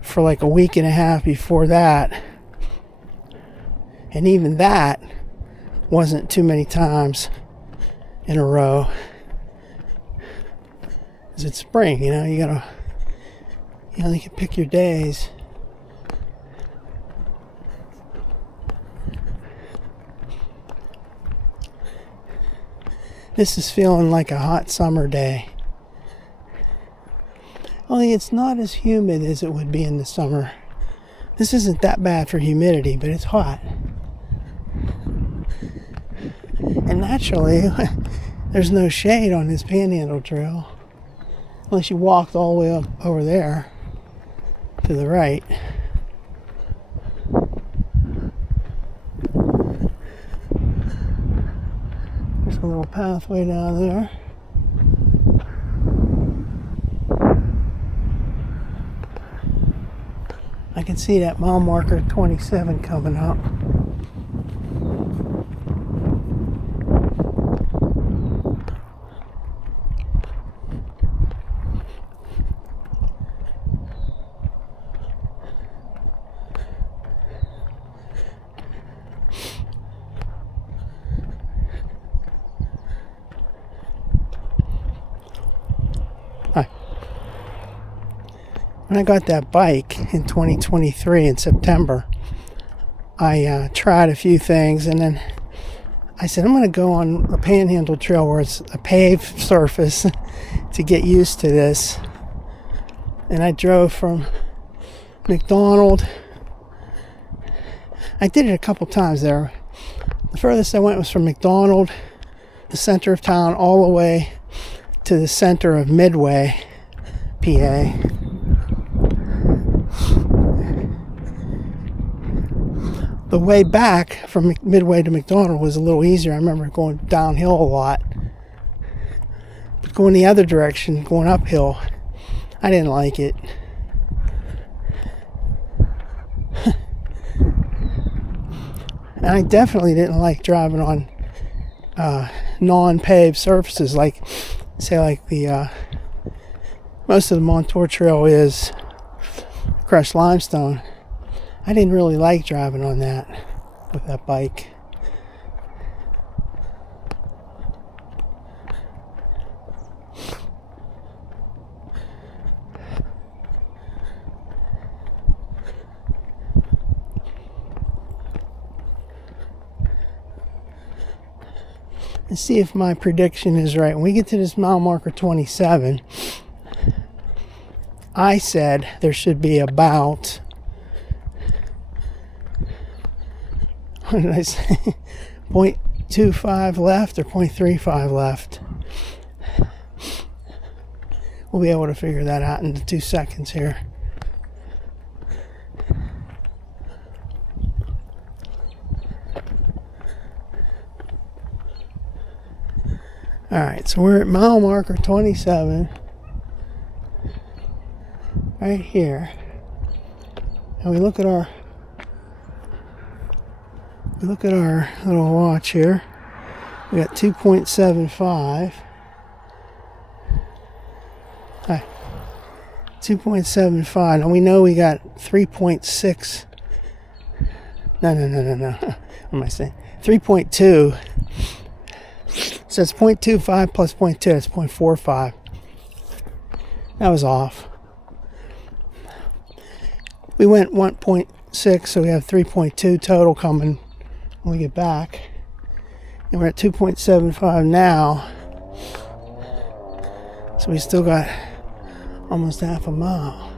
for like a week and a half before that. And even that wasn't too many times in a row. 'Cause it's spring, you know, you can pick your days. This is feeling like a hot summer day. Only it's not as humid as it would be in the summer. This isn't that bad for humidity, but it's hot. And naturally, there's no shade on this Panhandle trail. Unless you walked all the way up over there to the right. There's a little pathway down there. I can see that mile marker 27 coming up. when I got that bike in 2023 in September, I tried a few things, and then I said, I'm going to go on a Panhandle trail where it's a paved surface to get used to this. And I drove from McDonald. I did it a couple times there. The furthest I went was from McDonald, the center of town, all the way to the center of Midway, PA. The way back from Midway to McDonald was a little easier. I remember going downhill a lot. But going the other direction, going uphill, I didn't like it. And I definitely didn't like driving on non-paved surfaces, like, say, like the most of the Montour Trail is crushed limestone. I didn't really like driving on that with that bike. Let's see if my prediction is right. When we get to this mile marker 27, I said there should be about, what did I say, 0.25 left or 0.35 left. We'll be able to figure that out in 2 seconds here. Alright, so we're at mile marker 27, right here, and we look at our little watch here. We got 2.75. Hi. 2.75. Now we know we got 3.6. No. What am I saying? 3.2. So it's 0.25 plus 0.2, that's 0.45. That was off. We went 1.6, so we have 3.2 total coming when we get back. And we're at 2.75 now. So we still got almost half a mile.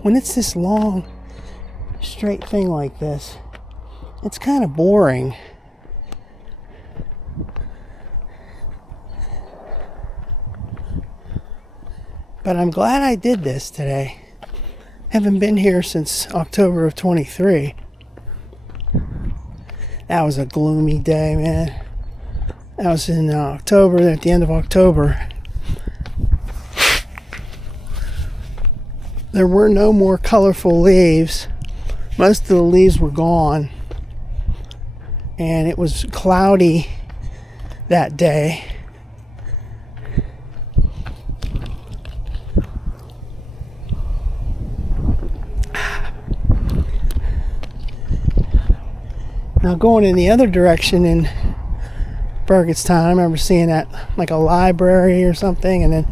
When it's this long, straight thing like this, it's kind of boring. But I'm glad I did this today. Haven't been here since October of 23. That was a gloomy day, man. That was in October, at the end of October. There were no more colorful leaves. Most of the leaves were gone. And it was cloudy that day. Now going in the other direction in Burgettstown, I remember seeing that like a library or something, and then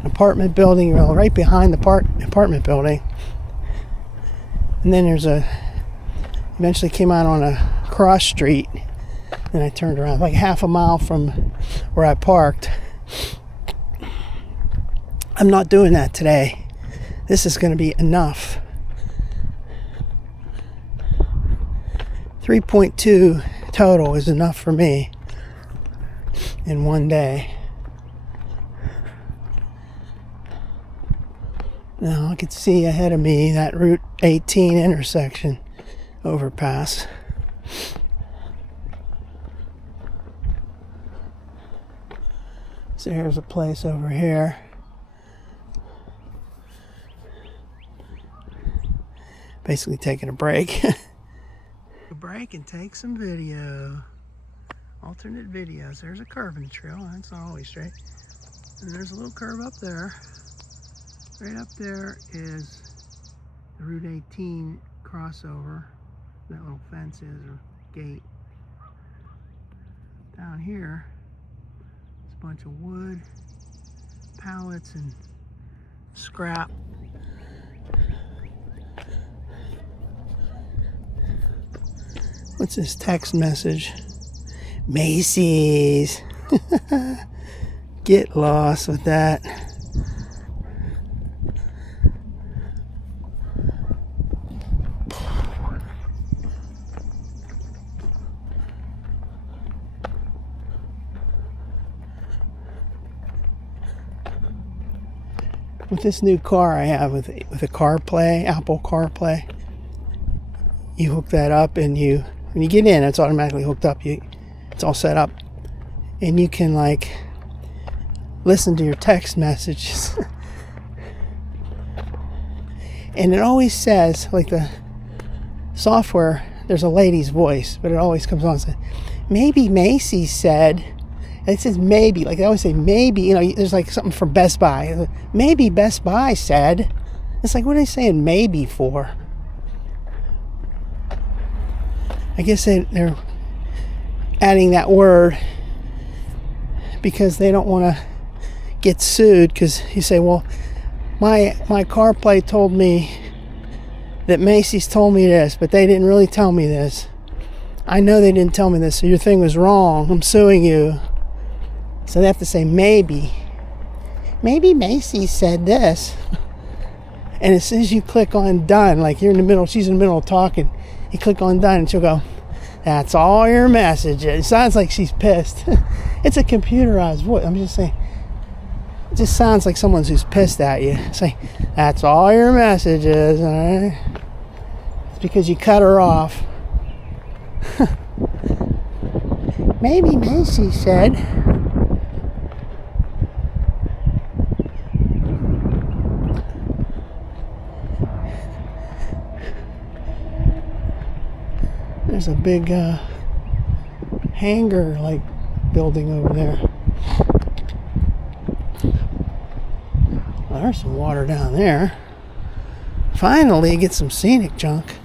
an apartment building right behind the apartment building. And then eventually came out on a cross street, and I turned around like half a mile from where I parked. I'm not doing that today. This is going to be enough. 3.2 total is enough for me in one day. Now I can see ahead of me that Route 18 intersection overpass. So here's a place over here. Basically taking a break. A break and take some video. Alternate videos. There's a curve in the trail. It's not always straight. And there's a little curve up there. Right up there is the Route 18 crossover. That little fence is, or gate. Down here, it's a bunch of wood, pallets, and scrap. What's this text message? Macy's. Get lost with that. With this new car I have with a CarPlay, Apple CarPlay, you hook that up and when you get in, it's automatically hooked up. It's all set up, and you can like listen to your text messages. And it always says, like the software, there's a lady's voice, but it always comes on and says, maybe Macy said. And it says maybe, like they always say maybe, you know, there's like something from Best Buy. Maybe Best Buy said. It's like, what are they saying maybe for? I guess they're adding that word because they don't want to get sued, because you say, well, my CarPlay told me that Macy's told me this, but they didn't really tell me this. I know they didn't tell me this, so your thing was wrong. I'm suing you. So they have to say maybe. Maybe Macy said this. And as soon as you click on done, like you're in the middle, she's in the middle of talking, you click on done and she'll go, that's all your messages. It sounds like she's pissed. It's a computerized voice. I'm just saying. It just sounds like someone who's pissed at you. Say, that's all your messages, all right? It's because you cut her off. Maybe Macy said. There's a big hangar like building over there. Well, there's some water down there. Finally get some scenic junk.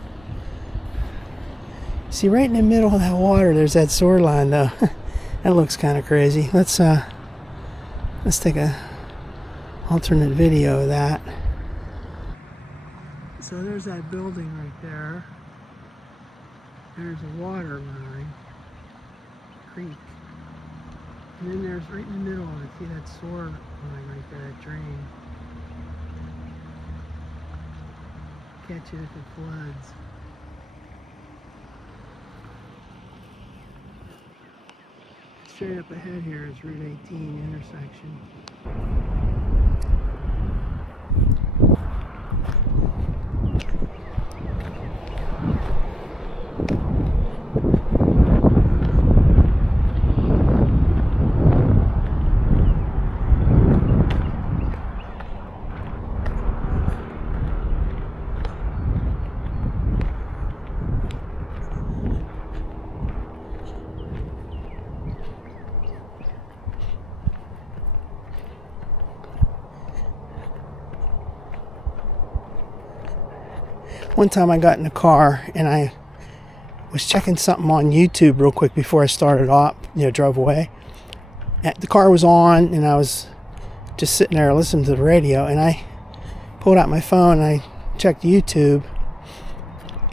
See, right in the middle of that water there's that sewer line though. That looks kind of crazy. Let's take a alternate video of that. So there's that building right there. There's a water line, creek, and then there's right in the middle of it, see that sewer line right there, that drain. Catch it if it floods. Straight up ahead here is Route 18 intersection. One time I got in the car and I was checking something on YouTube real quick before I started off, drove away. The car was on and I was just sitting there listening to the radio, and I pulled out my phone and I checked YouTube,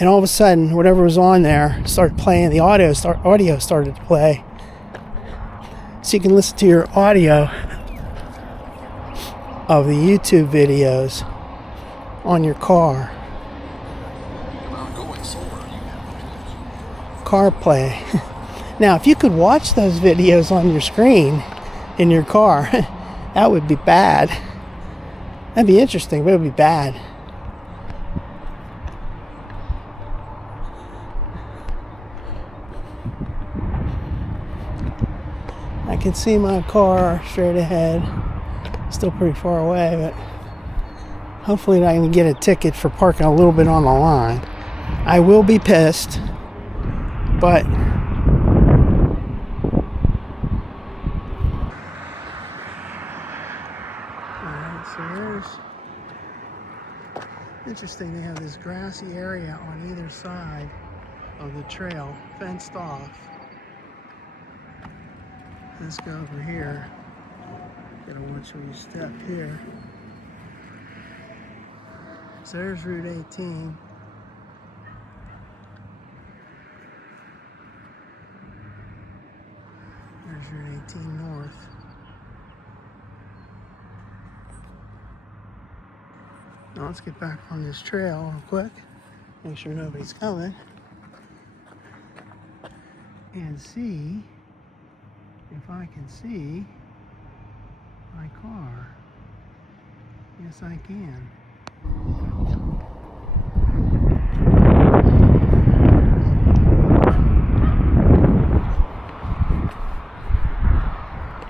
and all of a sudden whatever was on there started playing. The audio started to play, so you can listen to your audio of the YouTube videos on your car. CarPlay. Now, if you could watch those videos on your screen in your car, that would be bad. That'd be interesting, but it would be bad. I can see my car straight ahead. Still pretty far away, but hopefully I can get a ticket for parking a little bit on the line. I will be pissed, but alright, so there's interesting. They have this grassy area on either side of the trail, fenced off. Let's go over here. Gotta watch where you step here. So there's Route 18. There's Route 18 north. Now let's get back on this trail real quick. Make sure nobody's coming. And see if I can see my car. Yes, I can.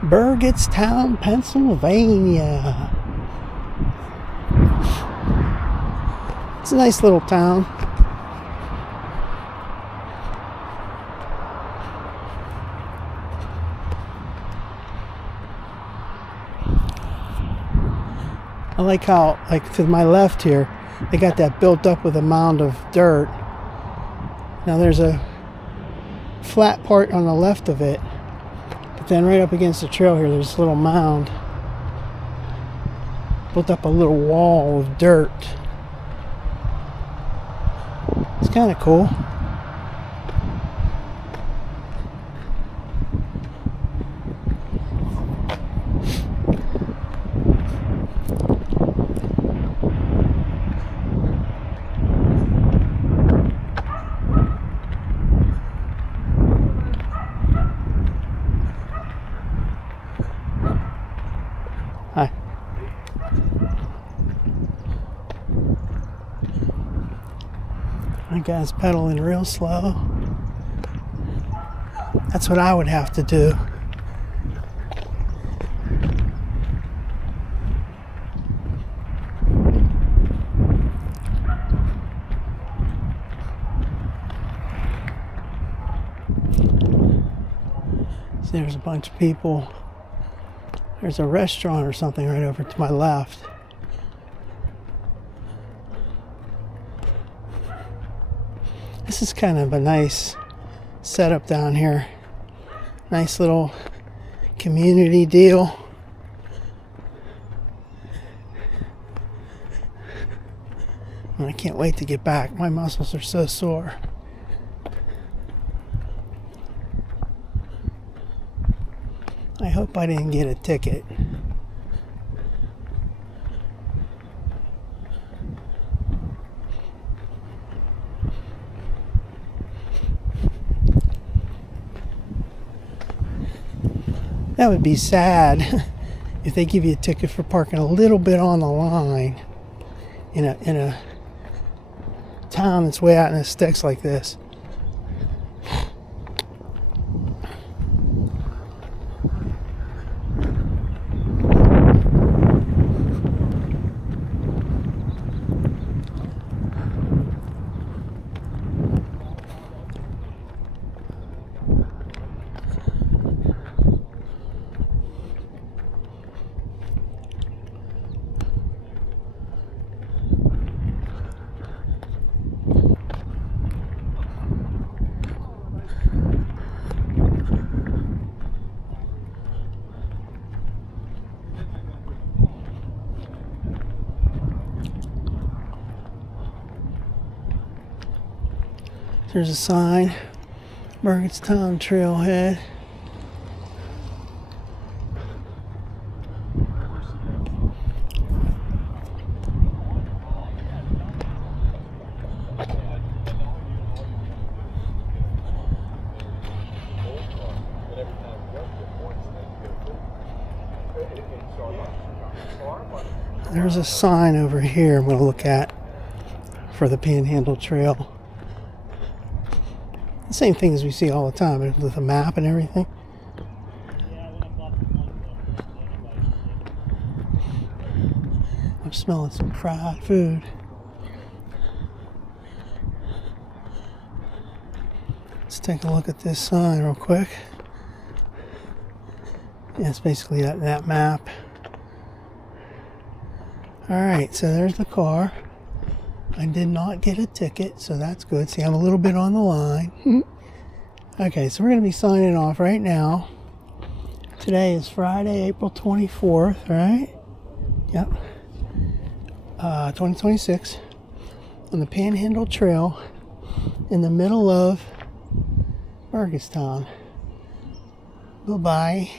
Burgettstown, Pennsylvania. It's a nice little town. I like how, like to my left here, they got that built up with a mound of dirt. Now there's a flat part on the left of it, but then right up against the trail here, there's a little mound. Built up a little wall of dirt. It's kind of cool. Hi. My guy's pedaling real slow. That's what I would have to do. See, there's a bunch of people. There's a restaurant or something right over to my left. This is kind of a nice setup down here. Nice little community deal. And I can't wait to get back. My muscles are so sore. I hope I didn't get a ticket. That would be sad if they give you a ticket for parking a little bit on the line in a town that's way out in the sticks like this. There's a sign, Burgettstown Trailhead. There's a sign over here I'm going to look at for the Panhandle Trail. The same thing as we see all the time with a map and everything. I'm smelling some fried food. Let's take a look at this sign real quick. Yeah, it's basically that map. Alright, so there's the car. I did not get a ticket, so that's good. See, I'm a little bit on the line. Okay, so we're going to be signing off right now. Today is Friday, April 24th, right? Yep. 2026. on the Panhandle Trail in the middle of Burgettstown. Bye-bye.